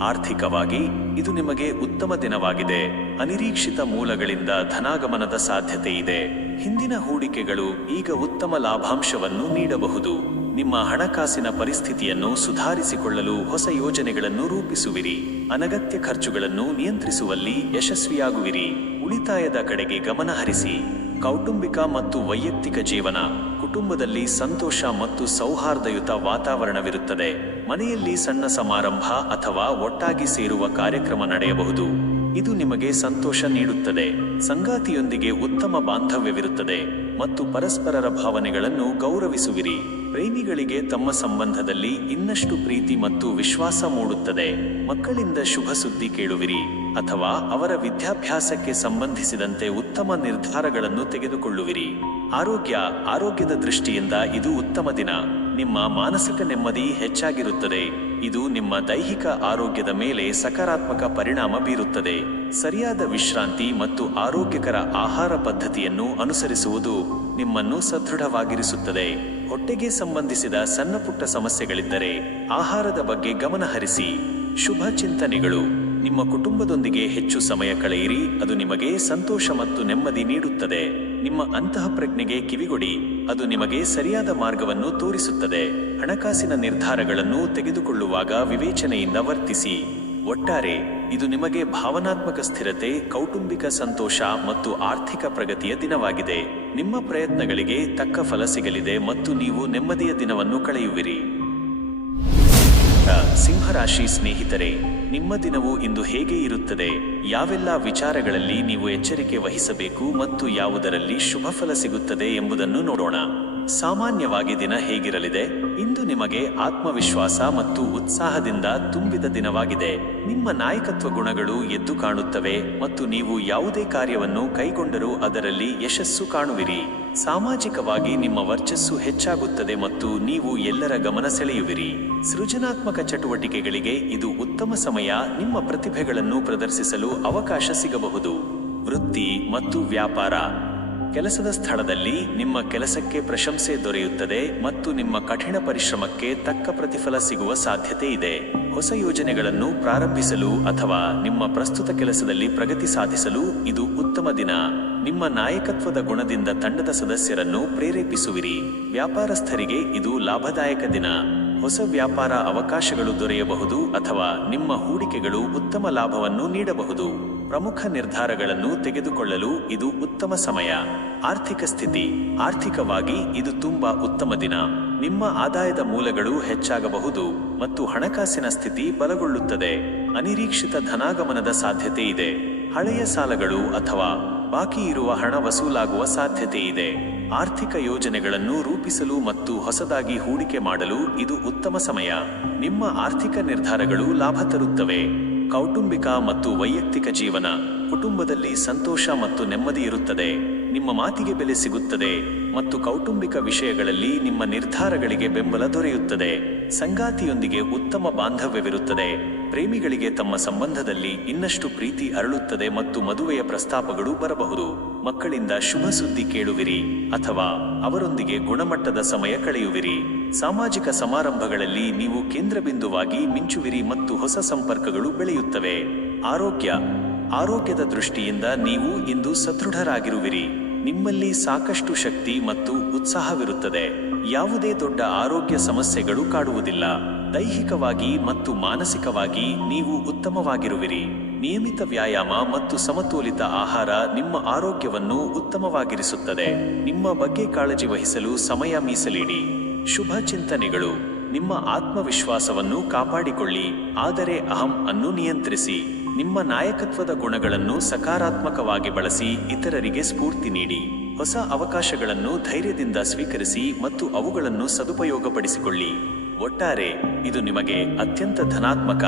ಆರ್ಥಿಕವಾಗಿ ಇದು ನಿಮಗೆ ಉತ್ತಮ ದಿನವಾಗಿದೆ. ಅನಿರೀಕ್ಷಿತ ಮೂಲಗಳಿಂದ ಧನಾಗಮನದ ಸಾಧ್ಯತೆ ಇದೆ. ಹಿಂದಿನ ಹೂಡಿಕೆಗಳು ಈಗ ಉತ್ತಮ ಲಾಭಾಂಶವನ್ನು ನೀಡಬಹುದು. ನಿಮ್ಮ ಹಣಕಾಸಿನ ಪರಿಸ್ಥಿತಿಯನ್ನು ಸುಧಾರಿಸಿಕೊಳ್ಳಲು ಹೊಸ ಯೋಜನೆಗಳನ್ನು ರೂಪಿಸುವಿರಿ. ಅನಗತ್ಯ ಖರ್ಚುಗಳನ್ನು ನಿಯಂತ್ರಿಸುವಲ್ಲಿ ಯಶಸ್ವಿಯಾಗುವಿರಿ. ಉಳಿತಾಯದ ಕಡೆಗೆ ಗಮನ ಹರಿಸಿ. ಕೌಟುಂಬಿಕ ಮತ್ತು ವೈಯಕ್ತಿಕ ಜೀವನ. ಕುಟುಂಬದಲ್ಲಿ ಸಂತೋಷ ಮತ್ತು ಸೌಹಾರ್ದಯುತ ವಾತಾವರಣವಿರುತ್ತದೆ. ಮನೆಯಲ್ಲಿ ಸಣ್ಣ ಸಮಾರಂಭ ಅಥವಾ ಒಟ್ಟಾಗಿ ಸೇರುವ ಕಾರ್ಯಕ್ರಮ ನಡೆಯಬಹುದು. ಇದು ನಿಮಗೆ ಸಂತೋಷ ನೀಡುತ್ತದೆ. ಸಂಗಾತಿಯೊಂದಿಗೆ ಉತ್ತಮ ಬಾಂಧವ್ಯವಿರುತ್ತದೆ ಮತ್ತು ಪರಸ್ಪರರ ಭಾವನೆಗಳನ್ನು ಗೌರವಿಸುವಿರಿ. ಪ್ರೇಮಿಗಳಿಗೆ ತಮ್ಮ ಸಂಬಂಧದಲ್ಲಿ ಇನ್ನಷ್ಟು ಪ್ರೀತಿ ಮತ್ತು ವಿಶ್ವಾಸ ಮೂಡುತ್ತದೆ. ಮಕ್ಕಳಿಂದ ಶುಭ ಸುದ್ದಿ ಕೇಳುವಿರಿ ಅಥವಾ ಅವರ ವಿದ್ಯಾಭ್ಯಾಸಕ್ಕೆ ಸಂಬಂಧಿಸಿದಂತೆ ಉತ್ತಮ ನಿರ್ಧಾರಗಳನ್ನು ತೆಗೆದುಕೊಳ್ಳುವಿರಿ. ಆರೋಗ್ಯದ ದೃಷ್ಟಿಯಿಂದ ಇದು ಉತ್ತಮ ದಿನ. ನಿಮ್ಮ ಮಾನಸಿಕ ನೆಮ್ಮದಿ ಹೆಚ್ಚಾಗಿರುತ್ತದೆ. ಇದು ನಿಮ್ಮ ದೈಹಿಕ ಆರೋಗ್ಯದ ಮೇಲೆ ಸಕಾರಾತ್ಮಕ ಪರಿಣಾಮ ಬೀರುತ್ತದೆ. ಸರಿಯಾದ ವಿಶ್ರಾಂತಿ ಮತ್ತು ಆರೋಗ್ಯಕರ ಆಹಾರ ಪದ್ಧತಿಯನ್ನು ಅನುಸರಿಸುವುದು ನಿಮ್ಮನ್ನು ಸದೃಢವಾಗಿರಿಸುತ್ತದೆ. ಹೊಟ್ಟೆಗೆ ಸಂಬಂಧಿಸಿದ ಸಣ್ಣಪುಟ್ಟ ಸಮಸ್ಯೆಗಳಿದ್ದರೆ ಆಹಾರದ ಬಗ್ಗೆ ಗಮನ ಹರಿಸಿ. ಶುಭ ಚಿಂತನೆಗಳು. ನಿಮ್ಮ ಕುಟುಂಬದೊಂದಿಗೆ ಹೆಚ್ಚು ಸಮಯ ಕಳೆಯಿರಿ. ಅದು ನಿಮಗೆ ಸಂತೋಷ ಮತ್ತು ನೆಮ್ಮದಿ ನೀಡುತ್ತದೆ. ನಿಮ್ಮ ಅಂತಃಪ್ರಜ್ಞೆಗೆ ಕಿವಿಗೊಡಿ. ಅದು ನಿಮಗೆ ಸರಿಯಾದ ಮಾರ್ಗವನ್ನು ತೋರಿಸುತ್ತದೆ. ಹಣಕಾಸಿನ ನಿರ್ಧಾರಗಳನ್ನು ತೆಗೆದುಕೊಳ್ಳುವಾಗ ವಿವೇಚನೆಯಿಂದ ವರ್ತಿಸಿ. ಒಟ್ಟಾರೆ ಇದು ನಿಮಗೆ ಭಾವನಾತ್ಮಕ ಸ್ಥಿರತೆ, ಕೌಟುಂಬಿಕ ಸಂತೋಷ ಮತ್ತು ಆರ್ಥಿಕ ಪ್ರಗತಿಯ ದಿನವಾಗಿದೆ. ನಿಮ್ಮ ಪ್ರಯತ್ನಗಳಿಗೆ ತಕ್ಕ ಫಲ ಸಿಗಲಿದೆ ಮತ್ತು ನೀವು ನೆಮ್ಮದಿಯ ದಿನವನ್ನು ಕಳೆಯುವಿರಿ. ಸಿಂಹರಾಶಿ ಸ್ನೇಹಿತರೆ, ನಿಮ್ಮ ದಿನವು ಇಂದು ಹೇಗೆ ಇರುತ್ತದೆ? ಯಾವೆಲ್ಲ ವಿಚಾರಗಳಲ್ಲಿ ನೀವು ಎಚ್ಚರಿಕೆ ವಹಿಸಬೇಕು ಮತ್ತು ಯಾವುದರಲ್ಲಿ ಶುಭ ಫಲ ಸಿಗುತ್ತದೆ ಎಂಬುದನ್ನು ನೋಡೋಣ. ಸಾಮಾನ್ಯವಾಗಿ ದಿನ ಹೇಗಿರಲಿದೆ? ಇಂದು ನಿಮಗೆ ಆತ್ಮವಿಶ್ವಾಸ ಮತ್ತು ಉತ್ಸಾಹದಿಂದ ತುಂಬಿದ ದಿನವಾಗಿದೆ. ನಿಮ್ಮ ನಾಯಕತ್ವ ಗುಣಗಳು ಎದ್ದು ಕಾಣುತ್ತವೆ ಮತ್ತು ನೀವು ಯಾವುದೇ ಕಾರ್ಯವನ್ನು ಕೈಗೊಂಡರೂ ಅದರಲ್ಲಿ ಯಶಸ್ಸು ಕಾಣುವಿರಿ. ಸಾಮಾಜಿಕವಾಗಿ ನಿಮ್ಮ ವರ್ಚಸ್ಸು ಹೆಚ್ಚಾಗುತ್ತದೆ ಮತ್ತು ನೀವು ಎಲ್ಲರ ಗಮನ ಸೆಳೆಯುವಿರಿ. ಸೃಜನಾತ್ಮಕ ಚಟುವಟಿಕೆಗಳಿಗೆ ಇದು ಉತ್ತಮ ಸಮಯ. ನಿಮ್ಮ ಪ್ರತಿಭೆಗಳನ್ನು ಪ್ರದರ್ಶಿಸಲು ಅವಕಾಶ ಸಿಗಬಹುದು. ವೃತ್ತಿ ಮತ್ತು ವ್ಯಾಪಾರ. ಕೆಲಸದ ಸ್ಥಳದಲ್ಲಿ ನಿಮ್ಮ ಕೆಲಸಕ್ಕೆ ಪ್ರಶಂಸೆ ದೊರೆಯುತ್ತದೆ ಮತ್ತು ನಿಮ್ಮ ಕಠಿಣ ಪರಿಶ್ರಮಕ್ಕೆ ತಕ್ಕ ಪ್ರತಿಫಲ ಸಿಗುವ ಸಾಧ್ಯತೆ ಇದೆ. ಹೊಸ ಯೋಜನೆಗಳನ್ನು ಪ್ರಾರಂಭಿಸಲು ಅಥವಾ ನಿಮ್ಮ ಪ್ರಸ್ತುತ ಕೆಲಸದಲ್ಲಿ ಪ್ರಗತಿ ಸಾಧಿಸಲು ಇದು ಉತ್ತಮ ದಿನ. ನಿಮ್ಮ ನಾಯಕತ್ವದ ಗುಣದಿಂದ ತಂಡದ ಸದಸ್ಯರನ್ನು ಪ್ರೇರೇಪಿಸುವಿರಿ. ವ್ಯಾಪಾರಸ್ಥರಿಗೆ ಇದು ಲಾಭದಾಯಕ ದಿನ. ಹೊಸ ವ್ಯಾಪಾರ ಅವಕಾಶಗಳು ದೊರೆಯಬಹುದು ಅಥವಾ ನಿಮ್ಮ ಹೂಡಿಕೆಗಳು ಉತ್ತಮ ಲಾಭವನ್ನು ನೀಡಬಹುದು. ಪ್ರಮುಖ ನಿರ್ಧಾರಗಳನ್ನು ತೆಗೆದುಕೊಳ್ಳಲು ಇದು ಉತ್ತಮ ಸಮಯ. ಆರ್ಥಿಕ ಸ್ಥಿತಿ. ಆರ್ಥಿಕವಾಗಿ ಇದು ತುಂಬಾ ಉತ್ತಮ ದಿನ. ನಿಮ್ಮ ಆದಾಯದ ಮೂಲಗಳು ಹೆಚ್ಚಾಗಬಹುದು ಮತ್ತು ಹಣಕಾಸಿನ ಸ್ಥಿತಿ ಬಲಗೊಳ್ಳುತ್ತದೆ. ಅನಿರೀಕ್ಷಿತ ಧನಾಗಮನದ ಸಾಧ್ಯತೆ ಇದೆ. ಹಳೆಯ ಸಾಲಗಳು ಅಥವಾ ಬಾಕಿ ಇರುವ ಹಣ ವಸೂಲಾಗುವ ಸಾಧ್ಯತೆ ಇದೆ. ಆರ್ಥಿಕ ಯೋಜನೆಗಳನ್ನು ರೂಪಿಸಲು ಮತ್ತು ಹೊಸದಾಗಿ ಹೂಡಿಕೆ ಮಾಡಲು ಇದು ಉತ್ತಮ ಸಮಯ. ನಿಮ್ಮ ಆರ್ಥಿಕ ನಿರ್ಧಾರಗಳು ಲಾಭ ತರುತ್ತವೆ. ಕೌಟುಂಬಿಕ ಮತ್ತು ವೈಯಕ್ತಿಕ ಜೀವನ. ಕುಟುಂಬದಲ್ಲಿ ಸಂತೋಷ ಮತ್ತು ನೆಮ್ಮದಿ ಇರುತ್ತದೆ. ನಿಮ್ಮ ಮಾತಿಗೆ ಬೆಲೆ ಸಿಗುತ್ತದೆ ಮತ್ತು ಕೌಟುಂಬಿಕ ವಿಷಯಗಳಲ್ಲಿ ನಿಮ್ಮ ನಿರ್ಧಾರಗಳಿಗೆ ಬೆಂಬಲ ದೊರೆಯುತ್ತದೆ. ಸಂಗಾತಿಯೊಂದಿಗೆ ಉತ್ತಮ ಬಾಂಧವ್ಯವಿರುತ್ತದೆ. ಪ್ರೇಮಿಗಳಿಗೆ ತಮ್ಮ ಸಂಬಂಧದಲ್ಲಿ ಇನ್ನಷ್ಟು ಪ್ರೀತಿ ಅರಳುತ್ತದೆ ಮತ್ತು ಮದುವೆಯ ಪ್ರಸ್ತಾಪಗಳು ಬರಬಹುದು. ಮಕ್ಕಳಿಂದ ಶುಭ ಸುದ್ದಿ ಕೇಳುವಿರಿ ಅಥವಾ ಅವರೊಂದಿಗೆ ಗುಣಮಟ್ಟದ ಸಮಯ ಕಳೆಯುವಿರಿ. ಸಾಮಾಜಿಕ ಸಮಾರಂಭಗಳಲ್ಲಿ ನೀವು ಕೇಂದ್ರಬಿಂದುವಾಗಿ ಮಿಂಚುವಿರಿ ಮತ್ತು ಹೊಸ ಸಂಪರ್ಕಗಳು ಬೆಳೆಯುತ್ತವೆ. ಆರೋಗ್ಯ. ಆರೋಗ್ಯದ ದೃಷ್ಟಿಯಿಂದ ನೀವು ಇಂದು ಸದೃಢರಾಗಿರುವಿರಿ. ನಿಮ್ಮಲ್ಲಿ ಸಾಕಷ್ಟು ಶಕ್ತಿ ಮತ್ತು ಉತ್ಸಾಹವಿರುತ್ತದೆ. ಯಾವುದೇ ದೊಡ್ಡ ಆರೋಗ್ಯ ಸಮಸ್ಯೆಗಳು ಕಾಡುವುದಿಲ್ಲ. ದೈಹಿಕವಾಗಿ ಮತ್ತು ಮಾನಸಿಕವಾಗಿ ನೀವು ಉತ್ತಮವಾಗಿರುವಿರಿ. ನಿಯಮಿತ ವ್ಯಾಯಾಮ ಮತ್ತು ಸಮತೋಲಿತ ಆಹಾರ ನಿಮ್ಮ ಆರೋಗ್ಯವನ್ನು ಉತ್ತಮವಾಗಿರಿಸುತ್ತದೆ. ನಿಮ್ಮ ಬಗ್ಗೆ ಕಾಳಜಿ ವಹಿಸಲು ಸಮಯ ಮೀಸಲಿಡಿ. ಶುಭ ಚಿಂತನೆಗಳು. ನಿಮ್ಮ ಆತ್ಮವಿಶ್ವಾಸವನ್ನು ಕಾಪಾಡಿಕೊಳ್ಳಿ, ಆದರೆ ಅಹಂ ಅನ್ನು ನಿಯಂತ್ರಿಸಿ. ನಿಮ್ಮ ನಾಯಕತ್ವದ ಗುಣಗಳನ್ನು ಸಕಾರಾತ್ಮಕವಾಗಿ ಬಳಸಿ ಇತರರಿಗೆ ಸ್ಫೂರ್ತಿ ನೀಡಿ. ಹೊಸ ಅವಕಾಶಗಳನ್ನು ಧೈರ್ಯದಿಂದ ಸ್ವೀಕರಿಸಿ ಮತ್ತು ಅವುಗಳನ್ನು ಸದುಪಯೋಗಪಡಿಸಿಕೊಳ್ಳಿ. ಒಟ್ಟಾರೆ ಇದು ನಿಮಗೆ ಅತ್ಯಂತ ಧನಾತ್ಮಕ,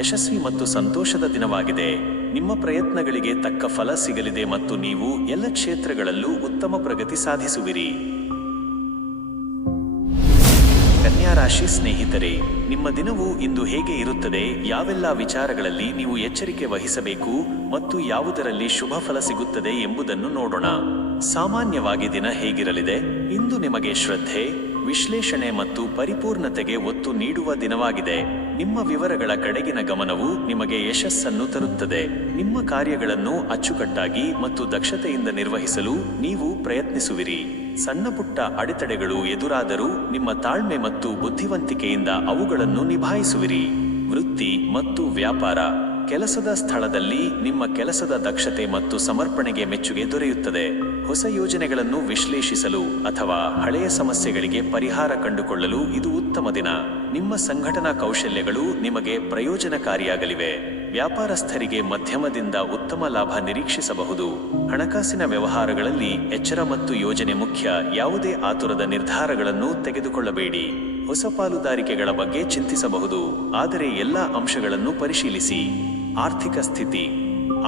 ಯಶಸ್ವಿ ಮತ್ತು ಸಂತೋಷದ ದಿನವಾಗಿದೆ. ನಿಮ್ಮ ಪ್ರಯತ್ನಗಳಿಗೆ ತಕ್ಕ ಫಲ ಸಿಗಲಿದೆ ಮತ್ತು ನೀವು ಎಲ್ಲ ಕ್ಷೇತ್ರಗಳಲ್ಲೂ ಉತ್ತಮ ಪ್ರಗತಿ ಸಾಧಿಸುವಿರಿ. ಕನ್ಯಾ ರಾಶಿ ಸ್ನೇಹಿತರೆ, ನಿಮ್ಮ ದಿನವು ಇಂದು ಹೇಗೆ ಇರುತ್ತದೆ? ಯಾವೆಲ್ಲ ವಿಚಾರಗಳಲ್ಲಿ ನೀವು ಎಚ್ಚರಿಕೆ ವಹಿಸಬೇಕು ಮತ್ತು ಯಾವುದರಲ್ಲಿ ಶುಭ ಫಲ ಸಿಗುತ್ತದೆ ಎಂಬುದನ್ನು ನೋಡೋಣ. ಸಾಮಾನ್ಯವಾಗಿ ದಿನ ಹೇಗಿರಲಿದೆ? ಇಂದು ನಿಮಗೆ ಶ್ರದ್ಧೆ, ವಿಶ್ಲೇಷಣೆ ಮತ್ತು ಪರಿಪೂರ್ಣತೆಗೆ ಒತ್ತು ನೀಡುವ ದಿನವಾಗಿದೆ. ನಿಮ್ಮ ವಿವರಗಳ ಕಡೆಗಿನ ಗಮನವು ನಿಮಗೆ ಯಶಸ್ಸನ್ನು ತರುತ್ತದೆ. ನಿಮ್ಮ ಕಾರ್ಯಗಳನ್ನು ಅಚ್ಚುಕಟ್ಟಾಗಿ ಮತ್ತು ದಕ್ಷತೆಯಿಂದ ನಿರ್ವಹಿಸಲು ನೀವು ಪ್ರಯತ್ನಿಸುವಿರಿ. ಸಣ್ಣ ಪುಟ್ಟ ಅಡೆತಡೆಗಳು ಎದುರಾದರೂ ನಿಮ್ಮ ತಾಳ್ಮೆ ಮತ್ತು ಬುದ್ಧಿವಂತಿಕೆಯಿಂದ ಅವುಗಳನ್ನು ನಿಭಾಯಿಸುವಿರಿ. ವೃತ್ತಿ ಮತ್ತು ವ್ಯಾಪಾರ. ಕೆಲಸದ ಸ್ಥಳದಲ್ಲಿ ನಿಮ್ಮ ಕೆಲಸದ ದಕ್ಷತೆ ಮತ್ತು ಸಮರ್ಪಣೆಗೆ ಮೆಚ್ಚುಗೆ ದೊರೆಯುತ್ತದೆ. ಹೊಸ ಯೋಜನೆಗಳನ್ನು ವಿಶ್ಲೇಷಿಸಲು ಅಥವಾ ಹಳೆಯ ಸಮಸ್ಯೆಗಳಿಗೆ ಪರಿಹಾರ ಕಂಡುಕೊಳ್ಳಲು ಇದು ಉತ್ತಮ ದಿನ. ನಿಮ್ಮ ಸಂಘಟನಾ ಕೌಶಲ್ಯಗಳು ನಿಮಗೆ ಪ್ರಯೋಜನಕಾರಿಯಾಗಲಿವೆ. ವ್ಯಾಪಾರಸ್ಥರಿಗೆ ಮಧ್ಯಮದಿಂದ ಉತ್ತಮ ಲಾಭ ನಿರೀಕ್ಷಿಸಬಹುದು. ಹಣಕಾಸಿನ ವ್ಯವಹಾರಗಳಲ್ಲಿ ಎಚ್ಚರ ಮತ್ತು ಯೋಜನೆ ಮುಖ್ಯ. ಯಾವುದೇ ಆತುರದ ನಿರ್ಧಾರಗಳನ್ನು ತೆಗೆದುಕೊಳ್ಳಬೇಡಿ. ಹೊಸ ಪಾಲುದಾರಿಕೆಗಳ ಬಗ್ಗೆ ಚಿಂತಿಸಬಹುದು, ಆದರೆ ಎಲ್ಲ ಅಂಶಗಳನ್ನು ಪರಿಶೀಲಿಸಿ. ಆರ್ಥಿಕ ಸ್ಥಿತಿ.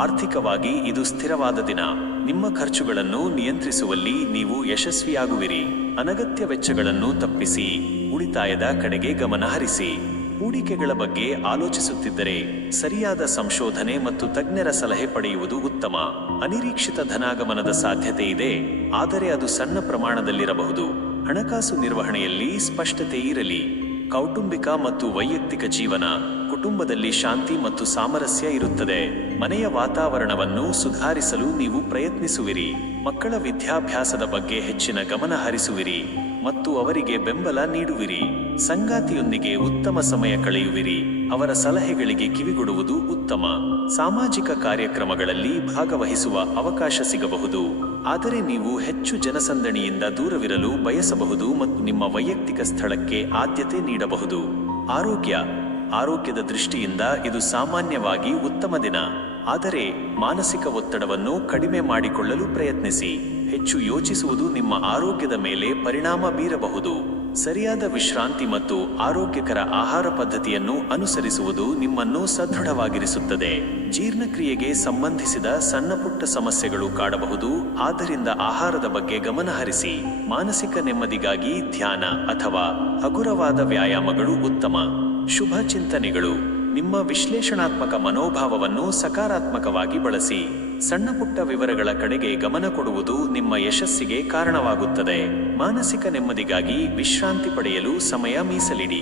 ಆರ್ಥಿಕವಾಗಿ ಇದು ಸ್ಥಿರವಾದ ದಿನ. ನಿಮ್ಮ ಖರ್ಚುಗಳನ್ನು ನಿಯಂತ್ರಿಸುವಲ್ಲಿ ನೀವು ಯಶಸ್ವಿಯಾಗುವಿರಿ. ಅನಗತ್ಯ ವೆಚ್ಚಗಳನ್ನು ತಪ್ಪಿಸಿ ಉಳಿತಾಯದ ಕಡೆಗೆ ಗಮನ ಹರಿಸಿ. ಹೂಡಿಕೆಗಳ ಬಗ್ಗೆ ಆಲೋಚಿಸುತ್ತಿದ್ದರೆ ಸರಿಯಾದ ಸಂಶೋಧನೆ ಮತ್ತು ತಜ್ಞರ ಸಲಹೆ ಪಡೆಯುವುದು ಉತ್ತಮ. ಅನಿರೀಕ್ಷಿತ ಧನಾಗಮನದ ಸಾಧ್ಯತೆ ಇದೆ, ಆದರೆ ಅದು ಸಣ್ಣ ಪ್ರಮಾಣದಲ್ಲಿರಬಹುದು. ಹಣಕಾಸು ನಿರ್ವಹಣೆಯಲ್ಲಿ ಸ್ಪಷ್ಟತೆ ಇರಲಿ. ಕೌಟುಂಬಿಕ ಮತ್ತು ವೈಯಕ್ತಿಕ ಜೀವನ. ಕುಟುಂಬದಲ್ಲಿ ಶಾಂತಿ ಮತ್ತು ಸಾಮರಸ್ಯ ಇರುತ್ತದೆ. ಮನೆಯ ವಾತಾವರಣವನ್ನು ಸುಧಾರಿಸಲು ನೀವು ಪ್ರಯತ್ನಿಸುವಿರಿ. ಮಕ್ಕಳ ವಿದ್ಯಾಭ್ಯಾಸದ ಬಗ್ಗೆ ಹೆಚ್ಚಿನ ಗಮನ ಹರಿಸುವಿರಿ ಮತ್ತು ಅವರಿಗೆ ಬೆಂಬಲ ನೀಡುವಿರಿ. ಸಂಗಾತಿಯೊಂದಿಗೆ ಉತ್ತಮ ಸಮಯ ಕಳೆಯುವಿರಿ. ಅವರ ಸಲಹೆಗಳಿಗೆ ಕಿವಿಗೊಡುವುದು ಉತ್ತಮ. ಸಾಮಾಜಿಕ ಕಾರ್ಯಕ್ರಮಗಳಲ್ಲಿ ಭಾಗವಹಿಸುವ ಅವಕಾಶ ಸಿಗಬಹುದು, ಆದರೆ ನೀವು ಹೆಚ್ಚು ಜನಸಂದಣಿಯಿಂದ ದೂರವಿರಲು ಬಯಸಬಹುದು ಮತ್ತು ನಿಮ್ಮ ವೈಯಕ್ತಿಕ ಸ್ಥಳಕ್ಕೆ ಆದ್ಯತೆ ನೀಡಬಹುದು. ಆರೋಗ್ಯದ ದೃಷ್ಟಿಯಿಂದ ಇದು ಸಾಮಾನ್ಯವಾಗಿ ಉತ್ತಮ ದಿನ, ಆದರೆ ಮಾನಸಿಕ ಒತ್ತಡವನ್ನು ಕಡಿಮೆ ಮಾಡಿಕೊಳ್ಳಲು ಪ್ರಯತ್ನಿಸಿ. ಹೆಚ್ಚು ಯೋಚಿಸುವುದು ನಿಮ್ಮ ಆರೋಗ್ಯದ ಮೇಲೆ ಪರಿಣಾಮ ಬೀರಬಹುದು. ಸರಿಯಾದ ವಿಶ್ರಾಂತಿ ಮತ್ತು ಆರೋಗ್ಯಕರ ಆಹಾರ ಪದ್ಧತಿಯನ್ನು ಅನುಸರಿಸುವುದು ನಿಮ್ಮನ್ನು ಸದೃಢವಾಗಿರಿಸುತ್ತದೆ. ಜೀರ್ಣಕ್ರಿಯೆಗೆ ಸಂಬಂಧಿಸಿದ ಸಣ್ಣಪುಟ್ಟ ಸಮಸ್ಯೆಗಳು ಕಾಡಬಹುದು, ಆದ್ದರಿಂದ ಆಹಾರದ ಬಗ್ಗೆ ಗಮನ ಹರಿಸಿ. ಮಾನಸಿಕ ನೆಮ್ಮದಿಗಾಗಿ ಧ್ಯಾನ ಅಥವಾ ಹಗುರವಾದ ವ್ಯಾಯಾಮಗಳು ಉತ್ತಮ. ಶುಭ ಚಿಂತನೆಗಳು. ನಿಮ್ಮ ವಿಶ್ಲೇಷಣಾತ್ಮಕ ಮನೋಭಾವವನ್ನು ಸಕಾರಾತ್ಮಕವಾಗಿ ಬಳಸಿ. ಸಣ್ಣಪುಟ್ಟ ವಿವರಗಳ ಕಡೆಗೆ ಗಮನ ಕೊಡುವುದು ನಿಮ್ಮ ಯಶಸ್ಸಿಗೆ ಕಾರಣವಾಗುತ್ತದೆ. ಮಾನಸಿಕ ನೆಮ್ಮದಿಗಾಗಿ ವಿಶ್ರಾಂತಿ ಪಡೆಯಲು ಸಮಯ ಮೀಸಲಿಡಿ.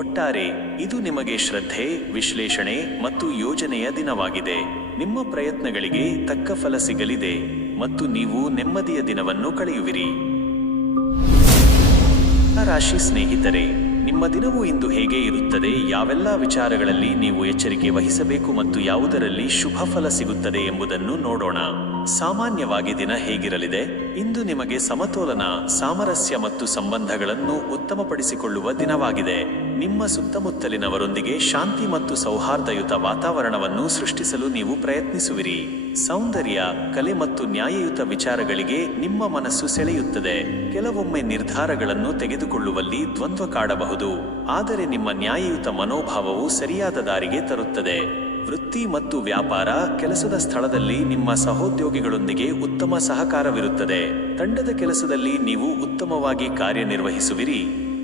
ಒಟ್ಟಾರೆ ಇದು ನಿಮಗೆ ಶ್ರದ್ಧೆ, ವಿಶ್ಲೇಷಣೆ ಮತ್ತು ಯೋಜನೆಯ ದಿನವಾಗಿದೆ. ನಿಮ್ಮ ಪ್ರಯತ್ನಗಳಿಗೆ ತಕ್ಕ ಫಲ ಸಿಗಲಿದೆ ಮತ್ತು ನೀವು ನೆಮ್ಮದಿಯ ದಿನವನ್ನು ಕಳೆಯುವಿರಿ. ರಾಶಿ ಸ್ನೇಹಿತರೆ, ನಿಮ್ಮ ದಿನವು ಇಂದು ಹೇಗೆ ಇರುತ್ತದೆ? ಯಾವೆಲ್ಲ ವಿಚಾರಗಳಲ್ಲಿ ನೀವು ಎಚ್ಚರಿಕೆ ವಹಿಸಬೇಕು ಮತ್ತು ಯಾವುದರಲ್ಲಿ ಶುಭ ಫಲ ಸಿಗುತ್ತದೆ ಎಂಬುದನ್ನು ನೋಡೋಣ. ಸಾಮಾನ್ಯವಾಗಿ ದಿನ ಹೇಗಿರಲಿದೆ? ಇಂದು ನಿಮಗೆ ಸಮತೋಲನ, ಸಾಮರಸ್ಯ ಮತ್ತು ಸಂಬಂಧಗಳನ್ನು ಉತ್ತಮಪಡಿಸಿಕೊಳ್ಳುವ ದಿನವಾಗಿದೆ. ನಿಮ್ಮ ಸುತ್ತಮುತ್ತಲಿನವರೊಂದಿಗೆ ಶಾಂತಿ ಮತ್ತು ಸೌಹಾರ್ದಯುತ ವಾತಾವರಣವನ್ನು ಸೃಷ್ಟಿಸಲು ನೀವು ಪ್ರಯತ್ನಿಸುವಿರಿ. ಸೌಂದರ್ಯ, ಕಲೆ ಮತ್ತು ನ್ಯಾಯಯುತ ವಿಚಾರಗಳಿಗೆ ನಿಮ್ಮ ಮನಸ್ಸು ಸೆಳೆಯುತ್ತದೆ. ಕೆಲವೊಮ್ಮೆ ನಿರ್ಧಾರಗಳನ್ನು ತೆಗೆದುಕೊಳ್ಳುವಲ್ಲಿ ದ್ವಂದ್ವ ಕಾಡಬಹುದು, ಆದರೆ ನಿಮ್ಮ ನ್ಯಾಯಯುತ ಮನೋಭಾವವು ಸರಿಯಾದ ದಾರಿಗೆ ತರುತ್ತದೆ. ವೃತ್ತಿ ಮತ್ತು ವ್ಯಾಪಾರ. ಕೆಲಸದ ಸ್ಥಳದಲ್ಲಿ ನಿಮ್ಮ ಸಹೋದ್ಯೋಗಿಗಳೊಂದಿಗೆ ಉತ್ತಮ ಸಹಕಾರವಿರುತ್ತದೆ. ತಂಡದ ಕೆಲಸದಲ್ಲಿ ನೀವು ಉತ್ತಮವಾಗಿ ಕಾರ್ಯನಿರ್ವಹಿಸುವಿರಿ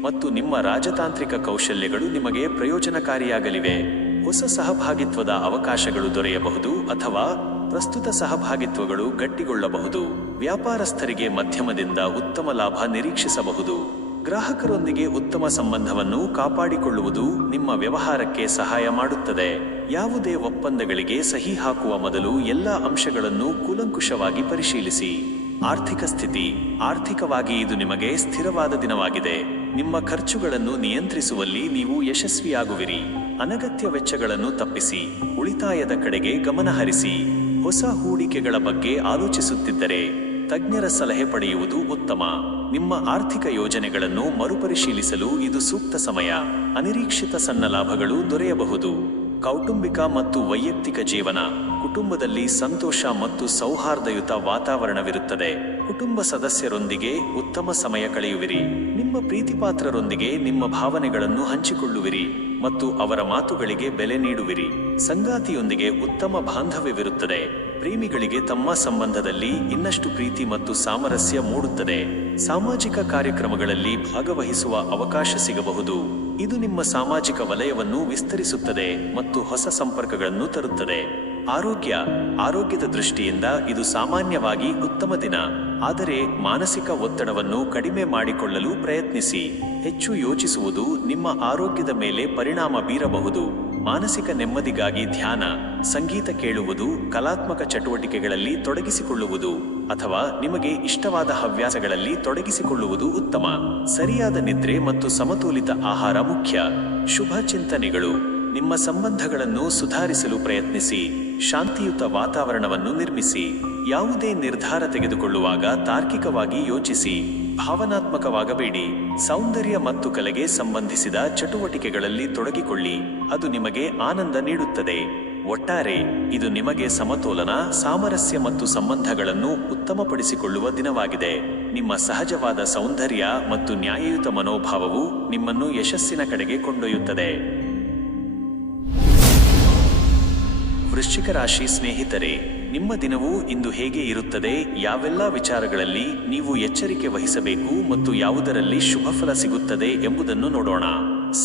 ಮತ್ತು ನಿಮ್ಮ ರಾಜತಾಂತ್ರಿಕ ಕೌಶಲ್ಯಗಳು ನಿಮಗೆ ಪ್ರಯೋಜನಕಾರಿಯಾಗಲಿವೆ. ಹೊಸ ಸಹಭಾಗಿತ್ವದ ಅವಕಾಶಗಳು ದೊರೆಯಬಹುದು ಅಥವಾ ಪ್ರಸ್ತುತ ಸಹಭಾಗಿತ್ವಗಳು ಗಟ್ಟಿಗೊಳ್ಳಬಹುದು. ವ್ಯಾಪಾರಸ್ಥರಿಗೆ ಮಧ್ಯಮದಿಂದ ಉತ್ತಮ ಲಾಭ ನಿರೀಕ್ಷಿಸಬಹುದು. ಗ್ರಾಹಕರೊಂದಿಗೆ ಉತ್ತಮ ಸಂಬಂಧವನ್ನು ಕಾಪಾಡಿಕೊಳ್ಳುವುದು ನಿಮ್ಮ ವ್ಯವಹಾರಕ್ಕೆ ಸಹಾಯ ಮಾಡುತ್ತದೆ. ಯಾವುದೇ ಒಪ್ಪಂದಗಳಿಗೆ ಸಹಿ ಹಾಕುವ ಮೊದಲು ಎಲ್ಲ ಅಂಶಗಳನ್ನು ಕೂಲಂಕುಷವಾಗಿ ಪರಿಶೀಲಿಸಿ. ಆರ್ಥಿಕ ಸ್ಥಿತಿ. ಆರ್ಥಿಕವಾಗಿ ಇದು ನಿಮಗೆ ಸ್ಥಿರವಾದ ದಿನವಾಗಿದೆ. ನಿಮ್ಮ ಖರ್ಚುಗಳನ್ನು ನಿಯಂತ್ರಿಸುವಲ್ಲಿ ನೀವು ಯಶಸ್ವಿಯಾಗುವಿರಿ. ಅನಗತ್ಯ ವೆಚ್ಚಗಳನ್ನು ತಪ್ಪಿಸಿ ಉಳಿತಾಯದ ಕಡೆಗೆ ಗಮನ ಹರಿಸಿ. ಹೊಸ ಹೂಡಿಕೆಗಳ ಬಗ್ಗೆ ಆಲೋಚಿಸುತ್ತಿದ್ದರೆ ತಜ್ಞರ ಸಲಹೆ ಪಡೆಯುವುದು ಉತ್ತಮ. ನಿಮ್ಮ ಆರ್ಥಿಕ ಯೋಜನೆಗಳನ್ನು ಮರುಪರಿಶೀಲಿಸಲು ಇದು ಸೂಕ್ತ ಸಮಯ. ಅನಿರೀಕ್ಷಿತ ಸಣ್ಣ ಲಾಭಗಳು ದೊರೆಯಬಹುದು. ಕೌಟುಂಬಿಕ ಮತ್ತು ವೈಯಕ್ತಿಕ ಜೀವನ. ಕುಟುಂಬದಲ್ಲಿ ಸಂತೋಷ ಮತ್ತು ಸೌಹಾರ್ದಯುತ ವಾತಾವರಣವಿರುತ್ತದೆ. ಕುಟುಂಬ ಸದಸ್ಯರೊಂದಿಗೆ ಉತ್ತಮ ಸಮಯ ಕಳೆಯುವಿರಿ. ನಿಮ್ಮ ಪ್ರೀತಿಪಾತ್ರರೊಂದಿಗೆ ನಿಮ್ಮ ಭಾವನೆಗಳನ್ನು ಹಂಚಿಕೊಳ್ಳುವಿರಿ ಮತ್ತು ಅವರ ಮಾತುಗಳಿಗೆ ಬೆಲೆ ನೀಡುವಿರಿ. ಸಂಗಾತಿಯೊಂದಿಗೆ ಉತ್ತಮ ಬಾಂಧವ್ಯವಿರುತ್ತದೆ. ಪ್ರೇಮಿಗಳಿಗೆ ತಮ್ಮ ಸಂಬಂಧದಲ್ಲಿ ಇನ್ನಷ್ಟು ಪ್ರೀತಿ ಮತ್ತು ಸಾಮರಸ್ಯ ಮೂಡುತ್ತದೆ. ಸಾಮಾಜಿಕ ಕಾರ್ಯಕ್ರಮಗಳಲ್ಲಿ ಭಾಗವಹಿಸುವ ಅವಕಾಶ ಸಿಗಬಹುದು. ಇದು ನಿಮ್ಮ ಸಾಮಾಜಿಕ ವಲಯವನ್ನು ವಿಸ್ತರಿಸುತ್ತದೆ ಮತ್ತು ಹೊಸ ಸಂಪರ್ಕಗಳನ್ನು ತರುತ್ತದೆ. ಆರೋಗ್ಯದ ದೃಷ್ಟಿಯಿಂದ ಇದು ಸಾಮಾನ್ಯವಾಗಿ ಉತ್ತಮ ದಿನ, ಆದರೆ ಮಾನಸಿಕ ಒತ್ತಡವನ್ನು ಕಡಿಮೆ ಮಾಡಿಕೊಳ್ಳಲು ಪ್ರಯತ್ನಿಸಿ. ಹೆಚ್ಚು ಯೋಚಿಸುವುದು ನಿಮ್ಮ ಆರೋಗ್ಯದ ಮೇಲೆ ಪರಿಣಾಮ ಬೀರಬಹುದು. ಮಾನಸಿಕ ನೆಮ್ಮದಿಗಾಗಿ ಧ್ಯಾನ, ಸಂಗೀತ ಕೇಳುವುದು, ಕಲಾತ್ಮಕ ಚಟುವಟಿಕೆಗಳಲ್ಲಿ ತೊಡಗಿಸಿಕೊಳ್ಳುವುದು ಅಥವಾ ನಿಮಗೆ ಇಷ್ಟವಾದ ಹವ್ಯಾಸಗಳಲ್ಲಿ ತೊಡಗಿಸಿಕೊಳ್ಳುವುದು ಉತ್ತಮ. ಸರಿಯಾದ ನಿದ್ರೆ ಮತ್ತು ಸಮತೋಲಿತ ಆಹಾರ ಮುಖ್ಯ. ಶುಭ ಚಿಂತನೆಗಳು. ನಿಮ್ಮ ಸಂಬಂಧಗಳನ್ನು ಸುಧಾರಿಸಲು ಪ್ರಯತ್ನಿಸಿ. ಶಾಂತಿಯುತ ವಾತಾವರಣವನ್ನು ನಿರ್ಮಿಸಿ. ಯಾವುದೇ ನಿರ್ಧಾರ ತೆಗೆದುಕೊಳ್ಳುವಾಗ ತಾರ್ಕಿಕವಾಗಿ ಯೋಚಿಸಿ. ಭಾವನಾತ್ಮಕವಾಗಬೇಡಿ. ಸೌಂದರ್ಯ ಮತ್ತು ಕಲೆಗೆ ಸಂಬಂಧಿಸಿದ ಚಟುವಟಿಕೆಗಳಲ್ಲಿ ತೊಡಗಿಕೊಳ್ಳಿ. ಅದು ನಿಮಗೆ ಆನಂದ ನೀಡುತ್ತದೆ. ಒಟ್ಟಾರೆ ಇದು ನಿಮಗೆ ಸಮತೋಲನ, ಸಾಮರಸ್ಯ ಮತ್ತು ಸಂಬಂಧಗಳನ್ನು ಉತ್ತಮಪಡಿಸಿಕೊಳ್ಳುವ ದಿನವಾಗಿದೆ. ನಿಮ್ಮ ಸಹಜವಾದ ಸೌಂದರ್ಯ ಮತ್ತು ನ್ಯಾಯಯುತ ಮನೋಭಾವವು ನಿಮ್ಮನ್ನು ಯಶಸ್ಸಿನ ಕಡೆಗೆ ಕೊಂಡೊಯ್ಯುತ್ತದೆ. ವೃಶ್ಚಿಕ ರಾಶಿ ಸ್ನೇಹಿತರೆ, ನಿಮ್ಮ ದಿನವು ಇಂದು ಹೇಗೆ ಇರುತ್ತದೆ? ಯಾವೆಲ್ಲ ವಿಚಾರಗಳಲ್ಲಿ ನೀವು ಎಚ್ಚರಿಕೆ ವಹಿಸಬೇಕು ಮತ್ತು ಯಾವುದರಲ್ಲಿ ಶುಭ ಫಲ ಸಿಗುತ್ತದೆ ಎಂಬುದನ್ನು ನೋಡೋಣ.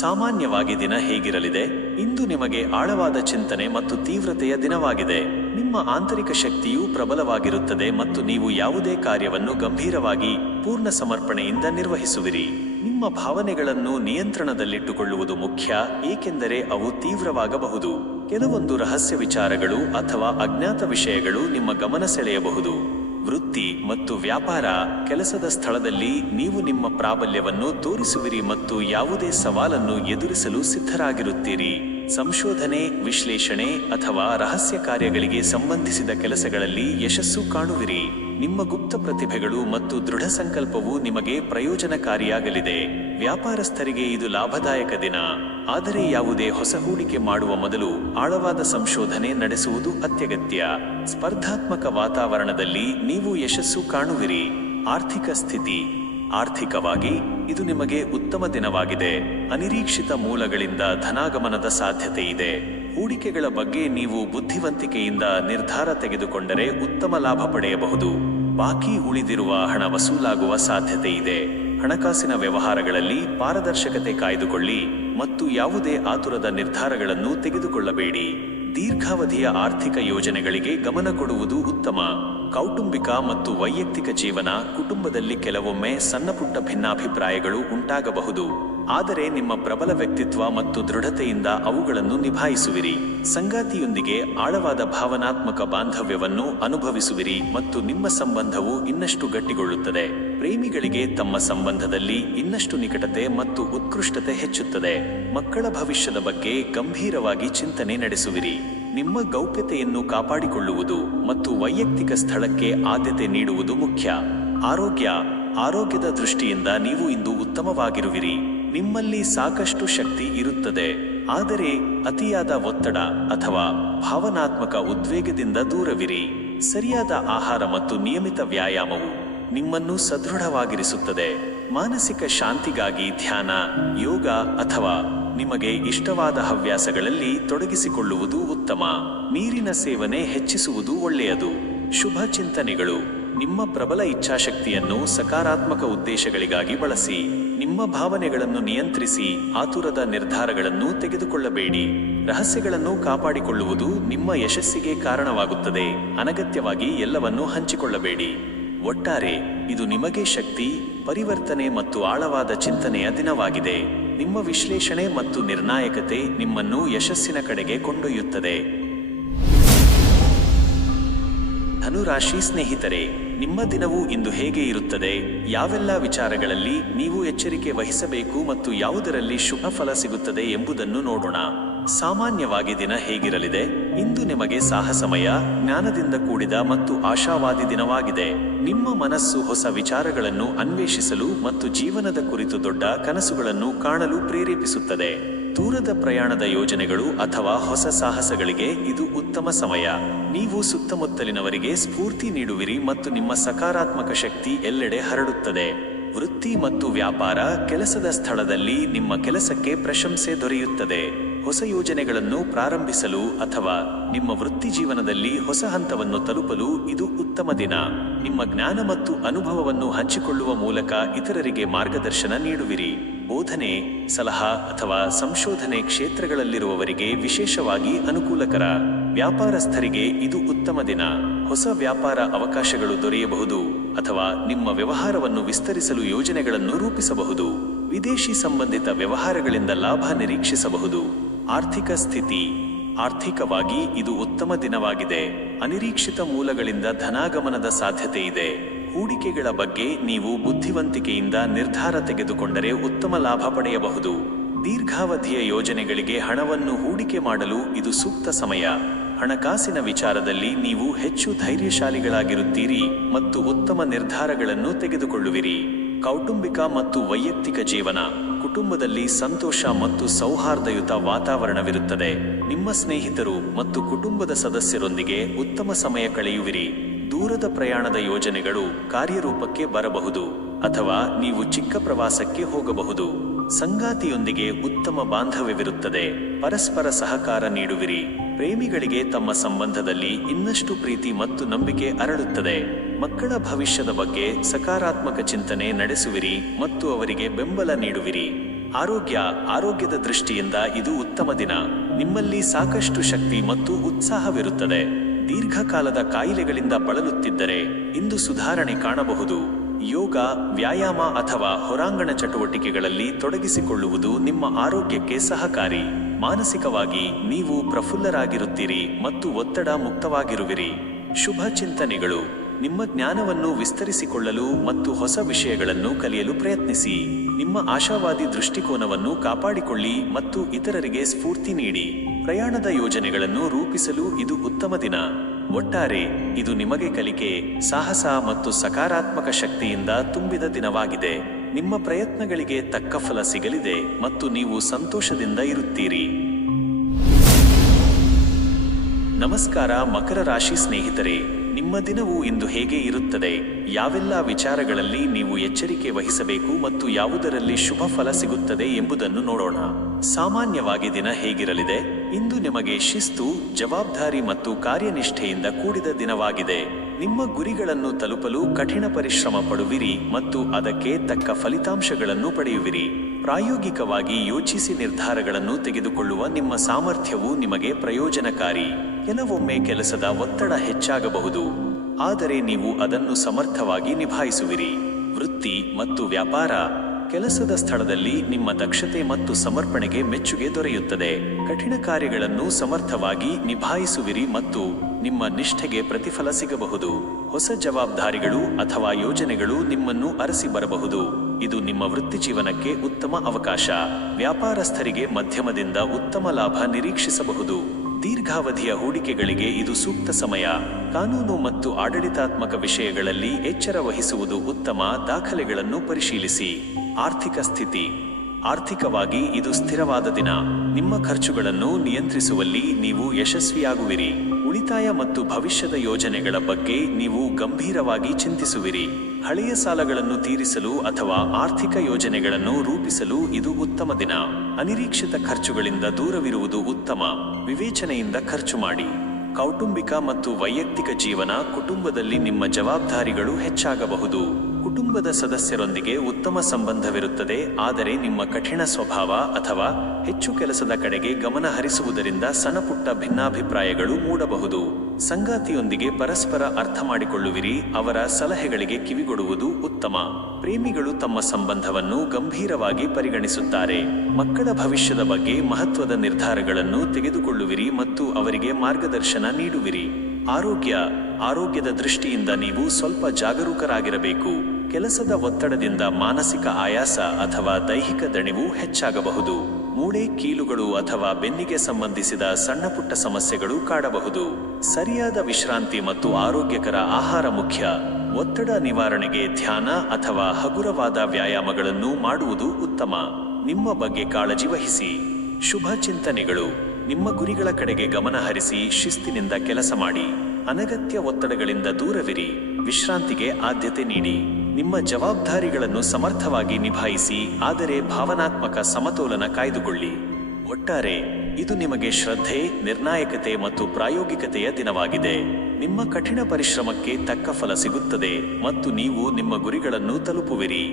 ಸಾಮಾನ್ಯವಾಗಿ ದಿನ ಹೇಗಿರಲಿದೆ? ಇಂದು ನಿಮಗೆ ಆಳವಾದ ಚಿಂತನೆ ಮತ್ತು ತೀವ್ರತೆಯ ದಿನವಾಗಿದೆ. ನಿಮ್ಮ ಆಂತರಿಕ ಶಕ್ತಿಯು ಪ್ರಬಲವಾಗಿರುತ್ತದೆ ಮತ್ತು ನೀವು ಯಾವುದೇ ಕಾರ್ಯವನ್ನು ಗಂಭೀರವಾಗಿ, ಪೂರ್ಣ ಸಮರ್ಪಣೆಯಿಂದ ನಿರ್ವಹಿಸುವಿರಿ. ನಿಮ್ಮ ಭಾವನೆಗಳನ್ನು ನಿಯಂತ್ರಣದಲ್ಲಿಟ್ಟುಕೊಳ್ಳುವುದು ಮುಖ್ಯ, ಏಕೆಂದರೆ ಅವು ತೀವ್ರವಾಗಬಹುದು. ಕೆಲವೊಂದು ರಹಸ್ಯ ವಿಚಾರಗಳು ಅಥವಾ ಅಜ್ಞಾತ ವಿಷಯಗಳು ನಿಮ್ಮ ಗಮನ ಸೆಳೆಯಬಹುದು. ವೃತ್ತಿ ಮತ್ತು ವ್ಯಾಪಾರ. ಕೆಲಸದ ಸ್ಥಳದಲ್ಲಿ ನೀವು ನಿಮ್ಮ ಪ್ರಾಬಲ್ಯವನ್ನು ತೋರಿಸುವಿರಿ ಮತ್ತು ಯಾವುದೇ ಸವಾಲನ್ನು ಎದುರಿಸಲು ಸಿದ್ಧರಾಗಿರುತ್ತೀರಿ. ಸಂಶೋಧನೆ, ವಿಶ್ಲೇಷಣೆ ಅಥವಾ ರಹಸ್ಯ ಕಾರ್ಯಗಳಿಗೆ ಸಂಬಂಧಿಸಿದ ಕೆಲಸಗಳಲ್ಲಿ ಯಶಸ್ಸು ಕಾಣುವಿರಿ. ನಿಮ್ಮ ಗುಪ್ತ ಪ್ರತಿಭೆಗಳು ಮತ್ತು ದೃಢ ಸಂಕಲ್ಪವು ನಿಮಗೆ ಪ್ರಯೋಜನಕಾರಿಯಾಗಲಿದೆ. ವ್ಯಾಪಾರಸ್ಥರಿಗೆ ಇದು ಲಾಭದಾಯಕ ದಿನ, ಆದರೆ ಯಾವುದೇ ಹೊಸ ಹೂಡಿಕೆ ಮಾಡುವ ಮೊದಲು ಆಳವಾದ ಸಂಶೋಧನೆ ನಡೆಸುವುದು ಅತ್ಯಗತ್ಯ. ಸ್ಪರ್ಧಾತ್ಮಕ ವಾತಾವರಣದಲ್ಲಿ ನೀವು ಯಶಸ್ಸು ಕಾಣುವಿರಿ. ಆರ್ಥಿಕ ಸ್ಥಿತಿ. ಆರ್ಥಿಕವಾಗಿ ಇದು ನಿಮಗೆ ಉತ್ತಮ ದಿನವಾಗಿದೆ. ಅನಿರೀಕ್ಷಿತ ಮೂಲಗಳಿಂದ ಧನಾಗಮನದ ಸಾಧ್ಯತೆ ಇದೆ. ಹೂಡಿಕೆಗಳ ಬಗ್ಗೆ ನೀವು ಬುದ್ಧಿವಂತಿಕೆಯಿಂದ ನಿರ್ಧಾರ ತೆಗೆದುಕೊಂಡರೆ ಉತ್ತಮ ಲಾಭ ಪಡೆಯಬಹುದು. ಬಾಕಿ ಉಳಿದಿರುವ ಹಣ ವಸೂಲಾಗುವ ಸಾಧ್ಯತೆ ಇದೆ. ಹಣಕಾಸಿನ ವ್ಯವಹಾರಗಳಲ್ಲಿ ಪಾರದರ್ಶಕತೆ ಕಾಯ್ದುಕೊಳ್ಳಿ ಮತ್ತು ಯಾವುದೇ ಆತುರದ ನಿರ್ಧಾರಗಳನ್ನು ತೆಗೆದುಕೊಳ್ಳಬೇಡಿ. ದೀರ್ಘಾವಧಿಯ ಆರ್ಥಿಕ ಯೋಜನೆಗಳಿಗೆ ಗಮನ ಕೊಡುವುದು ಉತ್ತಮ. ಕೌಟುಂಬಿಕ ಮತ್ತು ವೈಯಕ್ತಿಕ ಜೀವನ, ಕುಟುಂಬದಲ್ಲಿ ಕೆಲವೊಮ್ಮೆ ಸಣ್ಣಪುಟ್ಟ ಭಿನ್ನಾಭಿಪ್ರಾಯಗಳು ಉಂಟಾಗಬಹುದು. ಆದರೆ ನಿಮ್ಮ ಪ್ರಬಲ ವ್ಯಕ್ತಿತ್ವ ಮತ್ತು ದೃಢತೆಯಿಂದ ಅವುಗಳನ್ನು ನಿಭಾಯಿಸುವಿರಿ. ಸಂಗಾತಿಯೊಂದಿಗೆ ಆಳವಾದ ಭಾವನಾತ್ಮಕ ಬಾಂಧವ್ಯವನ್ನು ಅನುಭವಿಸುವಿರಿ ಮತ್ತು ನಿಮ್ಮ ಸಂಬಂಧವು ಇನ್ನಷ್ಟು ಗಟ್ಟಿಗೊಳ್ಳುತ್ತದೆ. ಪ್ರೇಮಿಗಳಿಗೆ ತಮ್ಮ ಸಂಬಂಧದಲ್ಲಿ ಇನ್ನಷ್ಟು ನಿಕಟತೆ ಮತ್ತು ಉತ್ಕೃಷ್ಟತೆ ಹೆಚ್ಚುತ್ತದೆ. ಮಕ್ಕಳ ಭವಿಷ್ಯದ ಬಗ್ಗೆ ಗಂಭೀರವಾಗಿ ಚಿಂತನೆ ನಡೆಸುವಿರಿ. ನಿಮ್ಮ ಗೌಪ್ಯತೆಯನ್ನು ಕಾಪಾಡಿಕೊಳ್ಳುವುದು ಮತ್ತು ವೈಯಕ್ತಿಕ ಸ್ಥಳಕ್ಕೆ ಆದ್ಯತೆ ನೀಡುವುದು ಮುಖ್ಯ. ಆರೋಗ್ಯದ ದೃಷ್ಟಿಯಿಂದ ನೀವು ಇಂದು ಉತ್ತಮವಾಗಿರುವಿರಿ. ನಿಮ್ಮಲ್ಲಿ ಸಾಕಷ್ಟು ಶಕ್ತಿ ಇರುತ್ತದೆ, ಆದರೆ ಅತಿಯಾದ ಒತ್ತಡ ಅಥವಾ ಭಾವನಾತ್ಮಕ ಉದ್ವೇಗದಿಂದ ದೂರವಿರಿ. ಸರಿಯಾದ ಆಹಾರ ಮತ್ತು ನಿಯಮಿತ ವ್ಯಾಯಾಮವು ನಿಮ್ಮನ್ನು ಸದೃಢವಾಗಿರಿಸುತ್ತದೆ. ಮಾನಸಿಕ ಶಾಂತಿಗಾಗಿ ಧ್ಯಾನ, ಯೋಗ ಅಥವಾ ನಿಮಗೆ ಇಷ್ಟವಾದ ಹವ್ಯಾಸಗಳಲ್ಲಿ ತೊಡಗಿಸಿಕೊಳ್ಳುವುದು ಉತ್ತಮ. ನೀರಿನ ಸೇವನೆ ಹೆಚ್ಚಿಸುವುದು ಒಳ್ಳೆಯದು. ಶುಭ ಚಿಂತನೆಗಳು. ನಿಮ್ಮ ಪ್ರಬಲ ಇಚ್ಛಾಶಕ್ತಿಯನ್ನು ಸಕಾರಾತ್ಮಕ ಉದ್ದೇಶಗಳಿಗಾಗಿ ಬಳಸಿ. ನಿಮ್ಮ ಭಾವನೆಗಳನ್ನು ನಿಯಂತ್ರಿಸಿ ಆತುರದ ನಿರ್ಧಾರಗಳನ್ನು ತೆಗೆದುಕೊಳ್ಳಬೇಡಿ. ರಹಸ್ಯಗಳನ್ನು ಕಾಪಾಡಿಕೊಳ್ಳುವುದು ನಿಮ್ಮ ಯಶಸ್ಸಿಗೆ ಕಾರಣವಾಗುತ್ತದೆ. ಅನಗತ್ಯವಾಗಿ ಎಲ್ಲವನ್ನೂ ಹಂಚಿಕೊಳ್ಳಬೇಡಿ. ಒಟ್ಟಾರೆ ಇದು ನಿಮಗೆ ಶಕ್ತಿ, ಪರಿವರ್ತನೆ ಮತ್ತು ಆಳವಾದ ಚಿಂತನೆಯ ದಿನವಾಗಿದೆ. ನಿಮ್ಮ ವಿಶ್ಲೇಷಣೆ ಮತ್ತು ನಿರ್ಣಾಯಕತೆ ನಿಮ್ಮನ್ನು ಯಶಸ್ಸಿನ ಕಡೆಗೆ ಕೊಂಡೊಯ್ಯುತ್ತದೆ. ಧನುರಾಶಿ ಸ್ನೇಹಿತರೆ, ನಿಮ್ಮ ದಿನವು ಇಂದು ಹೇಗೆ ಇರುತ್ತದೆ? ಯಾವೆಲ್ಲ ವಿಚಾರಗಳಲ್ಲಿ ನೀವು ಎಚ್ಚರಿಕೆ ವಹಿಸಬೇಕು ಮತ್ತು ಯಾವುದರಲ್ಲಿ ಶುಭ ಫಲ ಸಿಗುತ್ತದೆ ಎಂಬುದನ್ನು ನೋಡೋಣ. ಸಾಮಾನ್ಯವಾಗಿ ದಿನ ಹೇಗಿರಲಿದೆ? ಇಂದು ನಿಮಗೆ ಸಾಹಸಮಯ, ಜ್ಞಾನದಿಂದ ಕೂಡಿದ ಮತ್ತು ಆಶಾವಾದಿ ದಿನವಾಗಿದೆ. ನಿಮ್ಮ ಮನಸ್ಸು ಹೊಸ ವಿಚಾರಗಳನ್ನು ಅನ್ವೇಷಿಸಲು ಮತ್ತು ಜೀವನದ ಕುರಿತು ದೊಡ್ಡ ಕನಸುಗಳನ್ನು ಕಾಣಲು ಪ್ರೇರೇಪಿಸುತ್ತದೆ. ದೂರದ ಪ್ರಯಾಣದ ಯೋಜನೆಗಳು ಅಥವಾ ಹೊಸ ಸಾಹಸಗಳಿಗೆ ಇದು ಉತ್ತಮ ಸಮಯ. ನೀವು ಸುತ್ತಮುತ್ತಲಿನವರಿಗೆ ಸ್ಫೂರ್ತಿ ನೀಡುವಿರಿ ಮತ್ತು ನಿಮ್ಮ ಸಕಾರಾತ್ಮಕ ಶಕ್ತಿ ಎಲ್ಲೆಡೆ ಹರಡುತ್ತದೆ. ವೃತ್ತಿ ಮತ್ತು ವ್ಯಾಪಾರ, ಕೆಲಸದ ಸ್ಥಳದಲ್ಲಿ ನಿಮ್ಮ ಕೆಲಸಕ್ಕೆ ಪ್ರಶಂಸೆ ದೊರೆಯುತ್ತದೆ. ಹೊಸ ಯೋಜನೆಗಳನ್ನು ಪ್ರಾರಂಭಿಸಲು ಅಥವಾ ನಿಮ್ಮ ವೃತ್ತಿ ಜೀವನದಲ್ಲಿ ಹೊಸ ಹಂತವನ್ನು ತಲುಪಲು ಇದು ಉತ್ತಮ ದಿನ. ನಿಮ್ಮ ಜ್ಞಾನ ಮತ್ತು ಅನುಭವವನ್ನು ಹಂಚಿಕೊಳ್ಳುವ ಮೂಲಕ ಇತರರಿಗೆ ಮಾರ್ಗದರ್ಶನ ನೀಡುವಿರಿ. ಬೋಧನೆ, ಸಲಹಾ ಅಥವಾ ಸಂಶೋಧನೆ ಕ್ಷೇತ್ರಗಳಲ್ಲಿರುವವರಿಗೆ ವಿಶೇಷವಾಗಿ ಅನುಕೂಲಕರ. ವ್ಯಾಪಾರಸ್ಥರಿಗೆ ಇದು ಉತ್ತಮ ದಿನ. ಹೊಸ ವ್ಯಾಪಾರ ಅವಕಾಶಗಳು ದೊರೆಯಬಹುದು ಅಥವಾ ನಿಮ್ಮ ವ್ಯವಹಾರವನ್ನು ವಿಸ್ತರಿಸಲು ಯೋಜನೆಗಳನ್ನು ರೂಪಿಸಬಹುದು. ವಿದೇಶಿ ಸಂಬಂಧಿತ ವ್ಯವಹಾರಗಳಿಂದ ಲಾಭ ನಿರೀಕ್ಷಿಸಬಹುದು. ಆರ್ಥಿಕ ಸ್ಥಿತಿ. ಆರ್ಥಿಕವಾಗಿ ಇದು ಉತ್ತಮ ದಿನವಾಗಿದೆ. ಅನಿರೀಕ್ಷಿತ ಮೂಲಗಳಿಂದ ಧನಾಗಮನದ ಸಾಧ್ಯತೆ ಇದೆ. ಹೂಡಿಕೆಗಳ ಬಗ್ಗೆ ನೀವು ಬುದ್ಧಿವಂತಿಕೆಯಿಂದ ನಿರ್ಧಾರ ತೆಗೆದುಕೊಂಡರೆ ಉತ್ತಮ ಲಾಭ ಪಡೆಯಬಹುದು. ದೀರ್ಘಾವಧಿಯ ಯೋಜನೆಗಳಿಗೆ ಹಣವನ್ನು ಹೂಡಿಕೆ ಮಾಡಲು ಇದು ಸೂಕ್ತ ಸಮಯ. ಹಣಕಾಸಿನ ವಿಚಾರದಲ್ಲಿ ನೀವು ಹೆಚ್ಚು ಧೈರ್ಯಶಾಲಿಗಳಾಗಿರುತ್ತೀರಿ ಮತ್ತು ಉತ್ತಮ ನಿರ್ಧಾರಗಳನ್ನು ತೆಗೆದುಕೊಳ್ಳುವಿರಿ. ಕೌಟುಂಬಿಕ ಮತ್ತು ವೈಯಕ್ತಿಕ ಜೀವನ. ಕುಟುಂಬದಲ್ಲಿ ಸಂತೋಷ ಮತ್ತು ಸೌಹಾರ್ದಯುತ ವಾತಾವರಣವಿರುತ್ತದೆ. ನಿಮ್ಮ ಸ್ನೇಹಿತರು ಮತ್ತು ಕುಟುಂಬದ ಸದಸ್ಯರೊಂದಿಗೆ ಉತ್ತಮ ಸಮಯ ಕಳೆಯುವಿರಿ. ದೂರದ ಪ್ರಯಾಣದ ಯೋಜನೆಗಳು ಕಾರ್ಯರೂಪಕ್ಕೆ ಬರಬಹುದು ಅಥವಾ ನೀವು ಚಿಕ್ಕ ಪ್ರವಾಸಕ್ಕೆ ಹೋಗಬಹುದು. ಸಂಗಾತಿಯೊಂದಿಗೆ ಉತ್ತಮ ಬಾಂಧವ್ಯವಿರುತ್ತದೆ. ಪರಸ್ಪರ ಸಹಕಾರ ನೀಡುವಿರಿ. ಪ್ರೇಮಿಗಳಿಗೆ ತಮ್ಮ ಸಂಬಂಧದಲ್ಲಿ ಇನ್ನಷ್ಟು ಪ್ರೀತಿ ಮತ್ತು ನಂಬಿಕೆ ಅರಳುತ್ತದೆ. ಮಕ್ಕಳ ಭವಿಷ್ಯದ ಬಗ್ಗೆ ಸಕಾರಾತ್ಮಕ ಚಿಂತನೆ ನಡೆಸುವಿರಿ ಮತ್ತು ಅವರಿಗೆ ಬೆಂಬಲ ನೀಡುವಿರಿ. ಆರೋಗ್ಯದ ದೃಷ್ಟಿಯಿಂದ ಇದು ಉತ್ತಮ ದಿನ. ನಿಮ್ಮಲ್ಲಿ ಸಾಕಷ್ಟು ಶಕ್ತಿ ಮತ್ತು ಉತ್ಸಾಹವಿರುತ್ತದೆ. ದೀರ್ಘಕಾಲದ ಕಾಯಿಲೆಗಳಿಂದ ಬಳಲುತ್ತಿದ್ದರೆ ಇಂದು ಸುಧಾರಣೆ ಕಾಣಬಹುದು. ಯೋಗ, ವ್ಯಾಯಾಮ ಅಥವಾ ಹೊರಾಂಗಣ ಚಟುವಟಿಕೆಗಳಲ್ಲಿ ತೊಡಗಿಸಿಕೊಳ್ಳುವುದು ನಿಮ್ಮ ಆರೋಗ್ಯಕ್ಕೆ ಸಹಕಾರಿ. ಮಾನಸಿಕವಾಗಿ ನೀವು ಪ್ರಫುಲ್ಲರಾಗಿರುತ್ತೀರಿ ಮತ್ತು ಒತ್ತಡ ಮುಕ್ತವಾಗಿರುವಿರಿ. ಶುಭ ಚಿಂತನೆಗಳು. ನಿಮ್ಮ ಜ್ಞಾನವನ್ನು ವಿಸ್ತರಿಸಿಕೊಳ್ಳಲು ಮತ್ತು ಹೊಸ ವಿಷಯಗಳನ್ನು ಕಲಿಯಲು ಪ್ರಯತ್ನಿಸಿ. ನಿಮ್ಮ ಆಶಾವಾದಿ ದೃಷ್ಟಿಕೋನವನ್ನು ಕಾಪಾಡಿಕೊಳ್ಳಿ ಮತ್ತು ಇತರರಿಗೆ ಸ್ಫೂರ್ತಿ ನೀಡಿ. ಪ್ರಯಾಣದ ಯೋಜನೆಗಳನ್ನು ರೂಪಿಸಲು ಇದು ಉತ್ತಮ ದಿನ. ಒಟ್ಟಾರೆ ಇದು ನಿಮಗೆ ಕಲಿಕೆ, ಸಾಹಸ ಮತ್ತು ಸಕಾರಾತ್ಮಕ ಶಕ್ತಿಯಿಂದ ತುಂಬಿದ ದಿನವಾಗಿದೆ. ನಿಮ್ಮ ಪ್ರಯತ್ನಗಳಿಗೆ ತಕ್ಕ ಫಲ ಸಿಗಲಿದೆ ಮತ್ತು ನೀವು ಸಂತೋಷದಿಂದ ಇರುತ್ತೀರಿ. ನಮಸ್ಕಾರ ಮಕರ ರಾಶಿ ಸ್ನೇಹಿತರೆ, ನಿಮ್ಮ ನಿಮ್ಮ ದಿನವು ಇಂದು ಹೇಗೆ ಇರುತ್ತದೆ? ಯಾವೆಲ್ಲ ವಿಚಾರಗಳಲ್ಲಿ ನೀವು ಎಚ್ಚರಿಕೆ ವಹಿಸಬೇಕು ಮತ್ತು ಯಾವುದರಲ್ಲಿ ಶುಭ ಫಲ ಸಿಗುತ್ತದೆ ಎಂಬುದನ್ನು ನೋಡೋಣ. ಸಾಮಾನ್ಯವಾಗಿ ದಿನ ಹೇಗಿರಲಿದೆ? ಇಂದು ನಿಮಗೆ ಶಿಸ್ತು, ಜವಾಬ್ದಾರಿ ಮತ್ತು ಕಾರ್ಯನಿಷ್ಠೆಯಿಂದ ಕೂಡಿದ ದಿನವಾಗಿದೆ. ನಿಮ್ಮ ಗುರಿಗಳನ್ನು ತಲುಪಲು ಕಠಿಣ ಪರಿಶ್ರಮ ಪಡುವಿರಿ ಮತ್ತು ಅದಕ್ಕೆ ತಕ್ಕ ಫಲಿತಾಂಶಗಳನ್ನು ಪಡೆಯುವಿರಿ. ಪ್ರಾಯೋಗಿಕವಾಗಿ ಯೋಚಿಸಿ ನಿರ್ಧಾರಗಳನ್ನು ತೆಗೆದುಕೊಳ್ಳುವ ನಿಮ್ಮ ಸಾಮರ್ಥ್ಯವು ನಿಮಗೆ ಪ್ರಯೋಜನಕಾರಿ. ಕೆಲವೊಮ್ಮೆ ಕೆಲಸದ ಒತ್ತಡ ಹೆಚ್ಚಾಗಬಹುದು, ಆದರೆ ನೀವು ಅದನ್ನು ಸಮರ್ಥವಾಗಿ ನಿಭಾಯಿಸುವಿರಿ. ವೃತ್ತಿ ಮತ್ತು ವ್ಯಾಪಾರ. ಕೆಲಸದ ಸ್ಥಳದಲ್ಲಿ ನಿಮ್ಮ ದಕ್ಷತೆ ಮತ್ತು ಸಮರ್ಪಣೆಗೆ ಮೆಚ್ಚುಗೆ ದೊರೆಯುತ್ತದೆ. ಕಠಿಣ ಕಾರ್ಯಗಳನ್ನು ಸಮರ್ಥವಾಗಿ ನಿಭಾಯಿಸುವಿರಿ ಮತ್ತು ನಿಮ್ಮ ನಿಷ್ಠೆಗೆ ಪ್ರತಿಫಲ ಸಿಗಬಹುದು. ಹೊಸ ಜವಾಬ್ದಾರಿಗಳು ಅಥವಾ ಯೋಜನೆಗಳು ನಿಮ್ಮನ್ನು ಅರಸಿ ಬರಬಹುದು. ಇದು ನಿಮ್ಮ ವೃತ್ತಿಜೀವನಕ್ಕೆ ಉತ್ತಮ ಅವಕಾಶ. ವ್ಯಾಪಾರಸ್ಥರಿಗೆ ಮಧ್ಯಮದಿಂದ ಉತ್ತಮ ಲಾಭ ನಿರೀಕ್ಷಿಸಬಹುದು. ದೀರ್ಘಾವಧಿಯ ಹೂಡಿಕೆಗಳಿಗೆ ಇದು ಸೂಕ್ತ ಸಮಯ. ಕಾನೂನು ಮತ್ತು ಆಡಳಿತಾತ್ಮಕ ವಿಷಯಗಳಲ್ಲಿ ಎಚ್ಚರ ವಹಿಸುವುದು ಉತ್ತಮ. ದಾಖಲೆಗಳನ್ನು ಪರಿಶೀಲಿಸಿ. ಆರ್ಥಿಕ ಸ್ಥಿತಿ. ಆರ್ಥಿಕವಾಗಿ ಇದು ಸ್ಥಿರವಾದ ದಿನ. ನಿಮ್ಮ ಖರ್ಚುಗಳನ್ನು ನಿಯಂತ್ರಿಸುವಲ್ಲಿ ನೀವು ಯಶಸ್ವಿಯಾಗುವಿರಿ. ಉಳಿತಾಯ ಮತ್ತು ಭವಿಷ್ಯದ ಯೋಜನೆಗಳ ಬಗ್ಗೆ ನೀವು ಗಂಭೀರವಾಗಿ ಚಿಂತಿಸುವಿರಿ. ಹಳೆಯ ಸಾಲಗಳನ್ನು ತೀರಿಸಲು ಅಥವಾ ಆರ್ಥಿಕ ಯೋಜನೆಗಳನ್ನು ರೂಪಿಸಲು ಇದು ಉತ್ತಮ ದಿನ. ಅನಿರೀಕ್ಷಿತ ಖರ್ಚುಗಳಿಂದ ದೂರವಿರುವುದು ಉತ್ತಮ. ವಿವೇಚನೆಯಿಂದ ಖರ್ಚು ಮಾಡಿ. ಕೌಟುಂಬಿಕ ಮತ್ತು ವೈಯಕ್ತಿಕ ಜೀವನ. ಕುಟುಂಬದಲ್ಲಿ ನಿಮ್ಮ ಜವಾಬ್ದಾರಿಗಳು ಹೆಚ್ಚಾಗಬಹುದು. ಕುಟುಂಬದ ಸದಸ್ಯರೊಂದಿಗೆ ಉತ್ತಮ ಸಂಬಂಧವಿರುತ್ತದೆ, ಆದರೆ ನಿಮ್ಮ ಕಠಿಣ ಸ್ವಭಾವ ಅಥವಾ ಹೆಚ್ಚು ಕೆಲಸದ ಕಡೆಗೆ ಗಮನ ಹರಿಸುವುದರಿಂದ ಸಣ್ಣಪುಟ್ಟ ಭಿನ್ನಾಭಿಪ್ರಾಯಗಳು ಮೂಡಬಹುದು. ಸಂಗಾತಿಯೊಂದಿಗೆ ಪರಸ್ಪರ ಅರ್ಥ ಮಾಡಿಕೊಳ್ಳುವಿರಿ. ಅವರ ಸಲಹೆಗಳಿಗೆ ಕಿವಿಗೊಡುವುದು ಉತ್ತಮ. ಪ್ರೇಮಿಗಳು ತಮ್ಮ ಸಂಬಂಧವನ್ನು ಗಂಭೀರವಾಗಿ ಪರಿಗಣಿಸುತ್ತಾರೆ. ಮಕ್ಕಳ ಭವಿಷ್ಯದ ಬಗ್ಗೆ ಮಹತ್ವದ ನಿರ್ಧಾರಗಳನ್ನು ತೆಗೆದುಕೊಳ್ಳುವಿರಿ ಮತ್ತು ಅವರಿಗೆ ಮಾರ್ಗದರ್ಶನ ನೀಡುವಿರಿ. ಆರೋಗ್ಯದ ದೃಷ್ಟಿಯಿಂದ ನೀವು ಸ್ವಲ್ಪ ಜಾಗರೂಕರಾಗಿರಬೇಕು. ಕೆಲಸದ ಒತ್ತಡದಿಂದ ಮಾನಸಿಕ ಆಯಾಸ ಅಥವಾ ದೈಹಿಕ ದಣಿವು ಹೆಚ್ಚಾಗಬಹುದು. ಮೂಳೆ, ಕೀಲುಗಳು ಅಥವಾ ಬೆನ್ನಿಗೆ ಸಂಬಂಧಿಸಿದ ಸಣ್ಣಪುಟ್ಟ ಸಮಸ್ಯೆಗಳು ಕಾಡಬಹುದು. ಸರಿಯಾದ ವಿಶ್ರಾಂತಿ ಮತ್ತು ಆರೋಗ್ಯಕರ ಆಹಾರ ಮುಖ್ಯ. ಒತ್ತಡ ನಿವಾರಣೆಗೆ ಧ್ಯಾನ ಅಥವಾ ಹಗುರವಾದ ವ್ಯಾಯಾಮಗಳನ್ನು ಮಾಡುವುದು ಉತ್ತಮ. ನಿಮ್ಮ ಬಗ್ಗೆ ಕಾಳಜಿ ವಹಿಸಿ. ಶುಭ ಚಿಂತನೆಗಳು. ನಿಮ್ಮ ಗುರಿಗಳ ಕಡೆಗೆ ಗಮನ ಹರಿಸಿ ಶಿಸ್ತಿನಿಂದ ಕೆಲಸ ಮಾಡಿ. ಅನಗತ್ಯ ಒತ್ತಡಗಳಿಂದ ದೂರವಿರಿ. ವಿಶ್ರಾಂತಿಗೆ ಆದ್ಯತೆ ನೀಡಿ. ನಿಮ್ಮ ಜವಾಬ್ದಾರಿಗಳನ್ನು ಸಮರ್ಥವಾಗಿ ನಿಭಾಯಿಸಿ, ಆದರೆ ಭಾವನಾತ್ಮಕ ಸಮತೋಲನ ಕಾಯ್ದುಕೊಳ್ಳಿ. ಒಟ್ಟಾರೆ ಇದು ನಿಮಗೆ ಶ್ರದ್ಧೆ, ನಿರ್ಣಾಯಕತೆ ಮತ್ತು ಪ್ರಾಯೋಗಿಕತೆಯ ದಿನವಾಗಿದೆ. ನಿಮ್ಮ ಕಠಿಣ ಪರಿಶ್ರಮಕ್ಕೆ ತಕ್ಕ ಫಲ ಸಿಗುತ್ತದೆ ಮತ್ತು ನೀವು ನಿಮ್ಮ ಗುರಿಗಳನ್ನು ತಲುಪುವಿರಿ.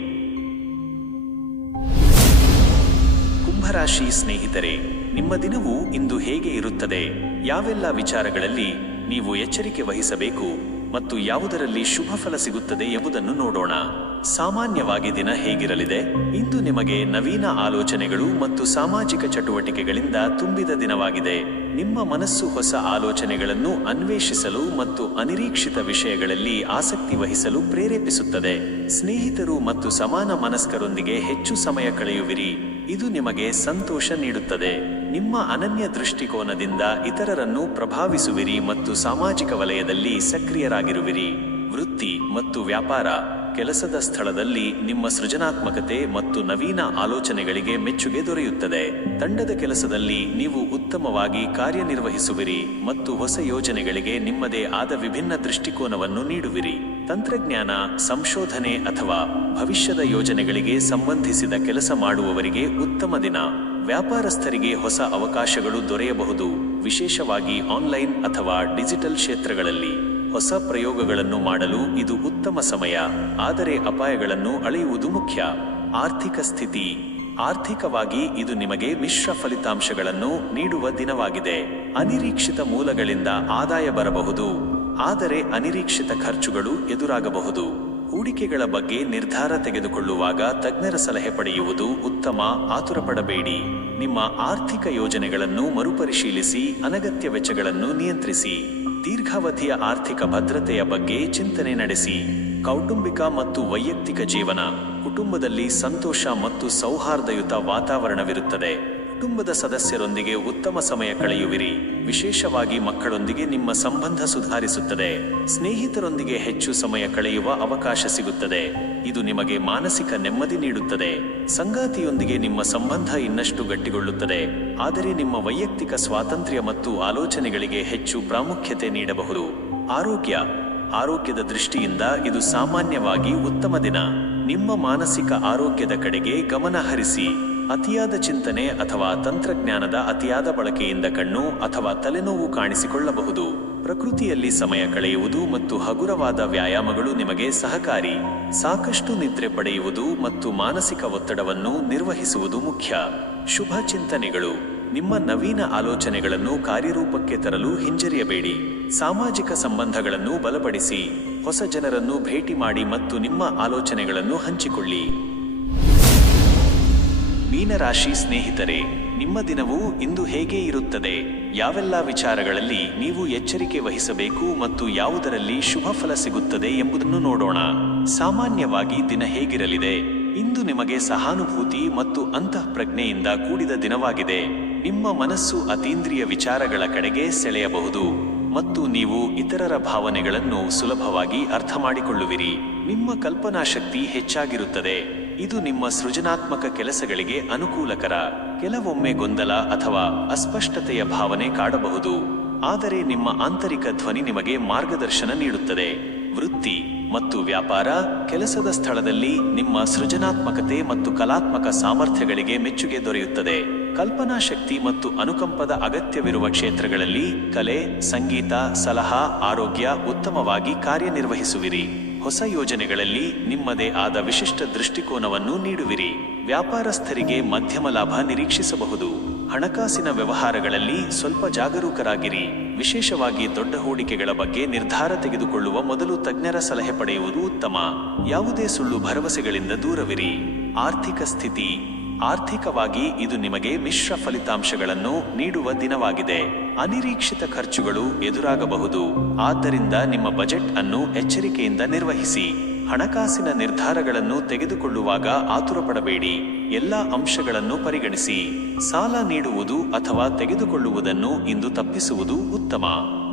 ಕುಂಭರಾಶಿ ಸ್ನೇಹಿತರೆ, ನಿಮ್ಮ ದಿನವು ಇಂದು ಹೇಗೆ ಇರುತ್ತದೆ? ಯಾವೆಲ್ಲ ವಿಚಾರಗಳಲ್ಲಿ ನೀವು ಎಚ್ಚರಿಕೆ ವಹಿಸಬೇಕು ಮತ್ತು ಯಾವುದರಲ್ಲಿ ಶುಭ ಫಲ ಸಿಗುತ್ತದೆ ಎಂಬುದನ್ನು ನೋಡೋಣ. ಸಾಮಾನ್ಯವಾಗಿ ದಿನ ಹೇಗಿರಲಿದೆ? ಇಂದು ನಿಮಗೆ ನವೀನ ಆಲೋಚನೆಗಳು ಮತ್ತು ಸಾಮಾಜಿಕ ಚಟುವಟಿಕೆಗಳಿಂದ ತುಂಬಿದ ದಿನವಾಗಿದೆ. ನಿಮ್ಮ ಮನಸ್ಸು ಹೊಸ ಆಲೋಚನೆಗಳನ್ನು ಅನ್ವೇಷಿಸಲು ಮತ್ತು ಅನಿರೀಕ್ಷಿತ ವಿಷಯಗಳಲ್ಲಿ ಆಸಕ್ತಿ ವಹಿಸಲು ಪ್ರೇರೇಪಿಸುತ್ತದೆ. ಸ್ನೇಹಿತರು ಮತ್ತು ಸಮಾನ ಮನಸ್ಕರೊಂದಿಗೆ ಹೆಚ್ಚು ಸಮಯ ಕಳೆಯುವಿರಿ. ಇದು ನಿಮಗೆ ಸಂತೋಷ ನೀಡುತ್ತದೆ. ನಿಮ್ಮ ಅನನ್ಯ ದೃಷ್ಟಿಕೋನದಿಂದ ಇತರರನ್ನು ಪ್ರಭಾವಿಸುವಿರಿ ಮತ್ತು ಸಾಮಾಜಿಕ ವಲಯದಲ್ಲಿ ಸಕ್ರಿಯರಾಗಿರುವಿರಿ. ವೃತ್ತಿ ಮತ್ತು ವ್ಯಾಪಾರ. ಕೆಲಸದ ಸ್ಥಳದಲ್ಲಿ ನಿಮ್ಮ ಸೃಜನಾತ್ಮಕತೆ ಮತ್ತು ನವೀನ ಆಲೋಚನೆಗಳಿಗೆ ಮೆಚ್ಚುಗೆ ದೊರೆಯುತ್ತದೆ. ತಂಡದ ಕೆಲಸದಲ್ಲಿ ನೀವು ಉತ್ತಮವಾಗಿ ಕಾರ್ಯನಿರ್ವಹಿಸುವಿರಿ ಮತ್ತು ಹೊಸ ಯೋಜನೆಗಳಿಗೆ ನಿಮ್ಮದೇ ಆದ ವಿಭಿನ್ನ ದೃಷ್ಟಿಕೋನವನ್ನು ನೀಡುವಿರಿ. ತಂತ್ರಜ್ಞಾನ, ಸಂಶೋಧನೆ ಅಥವಾ ಭವಿಷ್ಯದ ಯೋಜನೆಗಳಿಗೆ ಸಂಬಂಧಿಸಿದ ಕೆಲಸ ಮಾಡುವವರಿಗೆ ಉತ್ತಮ ದಿನ. ವ್ಯಾಪಾರಸ್ಥರಿಗೆ ಹೊಸ ಅವಕಾಶಗಳು ದೊರೆಯಬಹುದು, ವಿಶೇಷವಾಗಿ ಆನ್ಲೈನ್ ಅಥವಾ ಡಿಜಿಟಲ್ ಕ್ಷೇತ್ರಗಳಲ್ಲಿ. ಹೊಸ ಪ್ರಯೋಗಗಳನ್ನು ಮಾಡಲು ಇದು ಉತ್ತಮ ಸಮಯ, ಆದರೆ ಅಪಾಯಗಳನ್ನು ಅಳೆಯುವುದು ಮುಖ್ಯ. ಆರ್ಥಿಕ ಸ್ಥಿತಿ. ಆರ್ಥಿಕವಾಗಿ ಇದು ನಿಮಗೆ ಮಿಶ್ರ ಫಲಿತಾಂಶಗಳನ್ನು ನೀಡುವ ದಿನವಾಗಿದೆ. ಅನಿರೀಕ್ಷಿತ ಮೂಲಗಳಿಂದ ಆದಾಯ ಬರಬಹುದು, ಆದರೆ ಅನಿರೀಕ್ಷಿತ ಖರ್ಚುಗಳು ಎದುರಾಗಬಹುದು. ಹೂಡಿಕೆಗಳ ಬಗ್ಗೆ ನಿರ್ಧಾರ ತೆಗೆದುಕೊಳ್ಳುವಾಗ ತಜ್ಞರ ಸಲಹೆ ಪಡೆಯುವುದು ಉತ್ತಮ. ಆತುರಪಡಬೇಡಿ. ನಿಮ್ಮ ಆರ್ಥಿಕ ಯೋಜನೆಗಳನ್ನು ಮರುಪರಿಶೀಲಿಸಿ, ಅನಗತ್ಯ ವೆಚ್ಚಗಳನ್ನು ನಿಯಂತ್ರಿಸಿ. ದೀರ್ಘಾವಧಿಯ ಆರ್ಥಿಕ ಭದ್ರತೆಯ ಬಗ್ಗೆ ಚಿಂತನೆ ನಡೆಸಿ. ಕೌಟುಂಬಿಕ ಮತ್ತು ವೈಯಕ್ತಿಕ ಜೀವನ. ಕುಟುಂಬದಲ್ಲಿ ಸಂತೋಷ ಮತ್ತು ಸೌಹಾರ್ದಯುತ ವಾತಾವರಣವಿರುತ್ತದೆ. ಕುಟುಂಬದ ಸದಸ್ಯರೊಂದಿಗೆ ಉತ್ತಮ ಸಮಯ ಕಳೆಯುವಿರಿ. ವಿಶೇಷವಾಗಿ ಮಕ್ಕಳೊಂದಿಗೆ ನಿಮ್ಮ ಸಂಬಂಧ ಸುಧಾರಿಸುತ್ತದೆ. ಸ್ನೇಹಿತರೊಂದಿಗೆ ಹೆಚ್ಚು ಸಮಯ ಕಳೆಯುವ ಅವಕಾಶ ಸಿಗುತ್ತದೆ. ಇದು ನಿಮಗೆ ಮಾನಸಿಕ ನೆಮ್ಮದಿ ನೀಡುತ್ತದೆ. ಸಂಗಾತಿಯೊಂದಿಗೆ ನಿಮ್ಮ ಸಂಬಂಧ ಇನ್ನಷ್ಟು ಗಟ್ಟಿಗೊಳ್ಳುತ್ತದೆ, ಆದರೆ ನಿಮ್ಮ ವೈಯಕ್ತಿಕ ಸ್ವಾತಂತ್ರ್ಯ ಮತ್ತು ಆಲೋಚನೆಗಳಿಗೆ ಹೆಚ್ಚು ಪ್ರಾಮುಖ್ಯತೆ ನೀಡಬಹುದು. ಆರೋಗ್ಯ. ಆರೋಗ್ಯದ ದೃಷ್ಟಿಯಿಂದ ಇದು ಸಾಮಾನ್ಯವಾಗಿ ಉತ್ತಮ ದಿನ. ನಿಮ್ಮ ಮಾನಸಿಕ ಆರೋಗ್ಯದ ಕಡೆಗೆ ಗಮನ ಹರಿಸಿ. ಅತಿಯಾದ ಚಿಂತನೆ ಅಥವಾ ತಂತ್ರಜ್ಞಾನದ ಅತಿಯಾದ ಬಳಕೆಯಿಂದ ಕಣ್ಣು ಅಥವಾ ತಲೆನೋವು ಕಾಣಿಸಿಕೊಳ್ಳಬಹುದು. ಪ್ರಕೃತಿಯಲ್ಲಿ ಸಮಯ ಕಳೆಯುವುದು ಮತ್ತು ಹಗುರವಾದ ವ್ಯಾಯಾಮಗಳು ನಿಮಗೆ ಸಹಕಾರಿ. ಸಾಕಷ್ಟು ನಿದ್ರೆ ಪಡೆಯುವುದು ಮತ್ತು ಮಾನಸಿಕ ಒತ್ತಡವನ್ನು ನಿರ್ವಹಿಸುವುದು ಮುಖ್ಯ. ಶುಭ ಚಿಂತನೆಗಳು. ನಿಮ್ಮ ನವೀನ ಆಲೋಚನೆಗಳನ್ನು ಕಾರ್ಯರೂಪಕ್ಕೆ ತರಲು ಹಿಂಜರಿಯಬೇಡಿ. ಸಾಮಾಜಿಕ ಸಂಬಂಧಗಳನ್ನು ಬಲಪಡಿಸಿ. ಹೊಸ ಜನರನ್ನು ಭೇಟಿ ಮಾಡಿ ಮತ್ತು ನಿಮ್ಮ ಆಲೋಚನೆಗಳನ್ನು ಹಂಚಿಕೊಳ್ಳಿ. ಮೀನರಾಶಿ ಸ್ನೇಹಿತರೆ, ನಿಮ್ಮ ದಿನವು ಇಂದು ಹೇಗೆ ಇರುತ್ತದೆ? ಯಾವೆಲ್ಲ ವಿಚಾರಗಳಲ್ಲಿ ನೀವು ಎಚ್ಚರಿಕೆ ವಹಿಸಬೇಕು ಮತ್ತು ಯಾವುದರಲ್ಲಿ ಶುಭ ಫಲ ಸಿಗುತ್ತದೆ ಎಂಬುದನ್ನು ನೋಡೋಣ. ಸಾಮಾನ್ಯವಾಗಿ ದಿನ ಹೇಗಿರಲಿದೆ? ಇಂದು ನಿಮಗೆ ಸಹಾನುಭೂತಿ ಮತ್ತು ಅಂತಃಪ್ರಜ್ಞೆಯಿಂದ ಕೂಡಿದ ದಿನವಾಗಿದೆ. ನಿಮ್ಮ ಮನಸ್ಸು ಅತೀಂದ್ರಿಯ ವಿಚಾರಗಳ ಕಡೆಗೆ ಸೆಳೆಯಬಹುದು ಮತ್ತು ನೀವು ಇತರರ ಭಾವನೆಗಳನ್ನು ಸುಲಭವಾಗಿ ಅರ್ಥ ಮಾಡಿಕೊಳ್ಳುವಿರಿ. ನಿಮ್ಮ ಕಲ್ಪನಾ ಶಕ್ತಿ ಹೆಚ್ಚಾಗಿರುತ್ತದೆ. ಇದು ನಿಮ್ಮ ಸೃಜನಾತ್ಮಕ ಕೆಲಸಗಳಿಗೆ ಅನುಕೂಲಕರ. ಕೆಲವೊಮ್ಮೆ ಗೊಂದಲ ಅಥವಾ ಅಸ್ಪಷ್ಟತೆಯ ಭಾವನೆ ಕಾಡಬಹುದು, ಆದರೆ ನಿಮ್ಮ ಆಂತರಿಕ ಧ್ವನಿ ನಿಮಗೆ ಮಾರ್ಗದರ್ಶನ ನೀಡುತ್ತದೆ. ವೃತ್ತಿ ಮತ್ತು ವ್ಯಾಪಾರ. ಕೆಲಸದ ಸ್ಥಳದಲ್ಲಿ ನಿಮ್ಮ ಸೃಜನಾತ್ಮಕತೆ ಮತ್ತು ಕಲಾತ್ಮಕ ಸಾಮರ್ಥ್ಯಗಳಿಗೆ ಮೆಚ್ಚುಗೆ ದೊರೆಯುತ್ತದೆ. ಕಲ್ಪನಾ ಶಕ್ತಿ ಮತ್ತು ಅನುಕಂಪದ ಅಗತ್ಯವಿರುವ ಕ್ಷೇತ್ರಗಳಲ್ಲಿ ಕಲೆ, ಸಂಗೀತ, ಸಲಹಾ, ಆರೋಗ್ಯ ಉತ್ತಮವಾಗಿ ಕಾರ್ಯನಿರ್ವಹಿಸುವಿರಿ. ಹೊಸ ಯೋಜನೆಗಳಲ್ಲಿ ನಿಮ್ಮದೇ ಆದ ವಿಶಿಷ್ಟ ದೃಷ್ಟಿಕೋನವನ್ನು ನೀಡುವಿರಿ. ವ್ಯಾಪಾರಸ್ಥರಿಗೆ ಮಧ್ಯಮ ಲಾಭ ನಿರೀಕ್ಷಿಸಬಹುದು. ಹಣಕಾಸಿನ ವ್ಯವಹಾರಗಳಲ್ಲಿ ಸ್ವಲ್ಪ ಜಾಗರೂಕರಾಗಿರಿ. ವಿಶೇಷವಾಗಿ ದೊಡ್ಡ ಹೂಡಿಕೆಗಳ ಬಗ್ಗೆ ನಿರ್ಧಾರ ತೆಗೆದುಕೊಳ್ಳುವ ಮೊದಲು ತಜ್ಞರ ಸಲಹೆ ಪಡೆಯುವುದು ಉತ್ತಮ. ಯಾವುದೇ ಸುಳ್ಳು ಭರವಸೆಗಳಿಂದ ದೂರವಿರಿ. ಆರ್ಥಿಕ ಸ್ಥಿತಿ. ಆರ್ಥಿಕವಾಗಿ ಇದು ನಿಮಗೆ ಮಿಶ್ರ ಫಲಿತಾಂಶಗಳನ್ನು ನೀಡುವ ದಿನವಾಗಿದೆ. ಅನಿರೀಕ್ಷಿತ ಖರ್ಚುಗಳು ಎದುರಾಗಬಹುದು, ಆದ್ದರಿಂದ ನಿಮ್ಮ ಬಜೆಟ್ ಅನ್ನು ಎಚ್ಚರಿಕೆಯಿಂದ ನಿರ್ವಹಿಸಿ. ಹಣಕಾಸಿನ ನಿರ್ಧಾರಗಳನ್ನು ತೆಗೆದುಕೊಳ್ಳುವಾಗ ಆತುರಪಡಬೇಡಿ. ಎಲ್ಲ ಅಂಶಗಳನ್ನು ಪರಿಗಣಿಸಿ. ಸಾಲ ನೀಡುವುದು ಅಥವಾ ತೆಗೆದುಕೊಳ್ಳುವುದನ್ನು ಇಂದು ತಪ್ಪಿಸುವುದು ಉತ್ತಮ.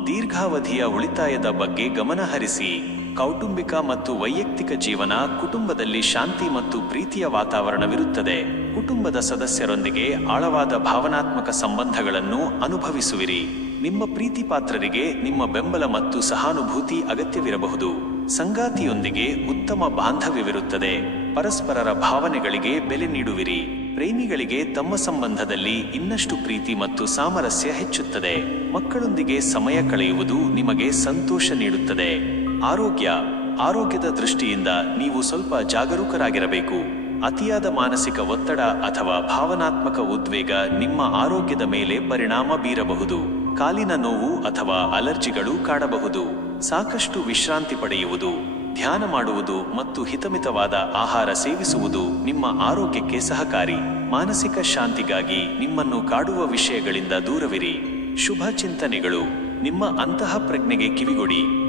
ದೀರ್ಘಾವಧಿಯ ಉಳಿತಾಯದ ಬಗ್ಗೆ ಗಮನ ಹರಿಸಿ. ಕೌಟುಂಬಿಕ ಮತ್ತು ವೈಯಕ್ತಿಕ ಜೀವನ. ಕುಟುಂಬದಲ್ಲಿ ಶಾಂತಿ ಮತ್ತು ಪ್ರೀತಿಯ ವಾತಾವರಣವಿರುತ್ತದೆ. ಕುಟುಂಬದ ಸದಸ್ಯರೊಂದಿಗೆ ಆಳವಾದ ಭಾವನಾತ್ಮಕ ಸಂಬಂಧಗಳನ್ನು ಅನುಭವಿಸುವಿರಿ. ನಿಮ್ಮ ಪ್ರೀತಿ ಪಾತ್ರರಿಗೆ ನಿಮ್ಮ ಬೆಂಬಲ ಮತ್ತು ಸಹಾನುಭೂತಿ ಅಗತ್ಯವಿರಬಹುದು. ಸಂಗಾತಿಯೊಂದಿಗೆ ಉತ್ತಮ ಬಾಂಧವ್ಯವಿರುತ್ತದೆ. ಪರಸ್ಪರರ ಭಾವನೆಗಳಿಗೆ ಬೆಲೆ ನೀಡುವಿರಿ. ಪ್ರೇಮಿಗಳಿಗೆ ತಮ್ಮ ಸಂಬಂಧದಲ್ಲಿ ಇನ್ನಷ್ಟು ಪ್ರೀತಿ ಮತ್ತು ಸಾಮರಸ್ಯ ಹೆಚ್ಚುತ್ತದೆ. ಮಕ್ಕಳೊಂದಿಗೆ ಸಮಯ ಕಳೆಯುವುದು ನಿಮಗೆ ಸಂತೋಷ ನೀಡುತ್ತದೆ. ಆರೋಗ್ಯ. ಆರೋಗ್ಯದ ದೃಷ್ಟಿಯಿಂದ ನೀವು ಸ್ವಲ್ಪ ಜಾಗರೂಕರಾಗಿರಬೇಕು. ಅತಿಯಾದ ಮಾನಸಿಕ ಒತ್ತಡ ಅಥವಾ ಭಾವನಾತ್ಮಕ ಉದ್ವೇಗ ನಿಮ್ಮ ಆರೋಗ್ಯದ ಮೇಲೆ ಪರಿಣಾಮ ಬೀರಬಹುದು. ಕಾಲಿನ ನೋವು ಅಥವಾ ಅಲರ್ಜಿಗಳು ಕಾಡಬಹುದು. ಸಾಕಷ್ಟು ವಿಶ್ರಾಂತಿ ಪಡೆಯುವುದು, ಧ್ಯಾನ ಮಾಡುವುದು ಮತ್ತು ಹಿತಮಿತವಾದ ಆಹಾರ ಸೇವಿಸುವುದು ನಿಮ್ಮ ಆರೋಗ್ಯಕ್ಕೆ ಸಹಕಾರಿ. ಮಾನಸಿಕ ಶಾಂತಿಗಾಗಿ ನಿಮ್ಮನ್ನು ಕಾಡುವ ವಿಷಯಗಳಿಂದ ದೂರವಿರಿ. ಶುಭ ಚಿಂತನೆಗಳು. ನಿಮ್ಮ ಅಂತಃಪ್ರಜ್ಞೆಗೆ ಕಿವಿಗೊಡಿ.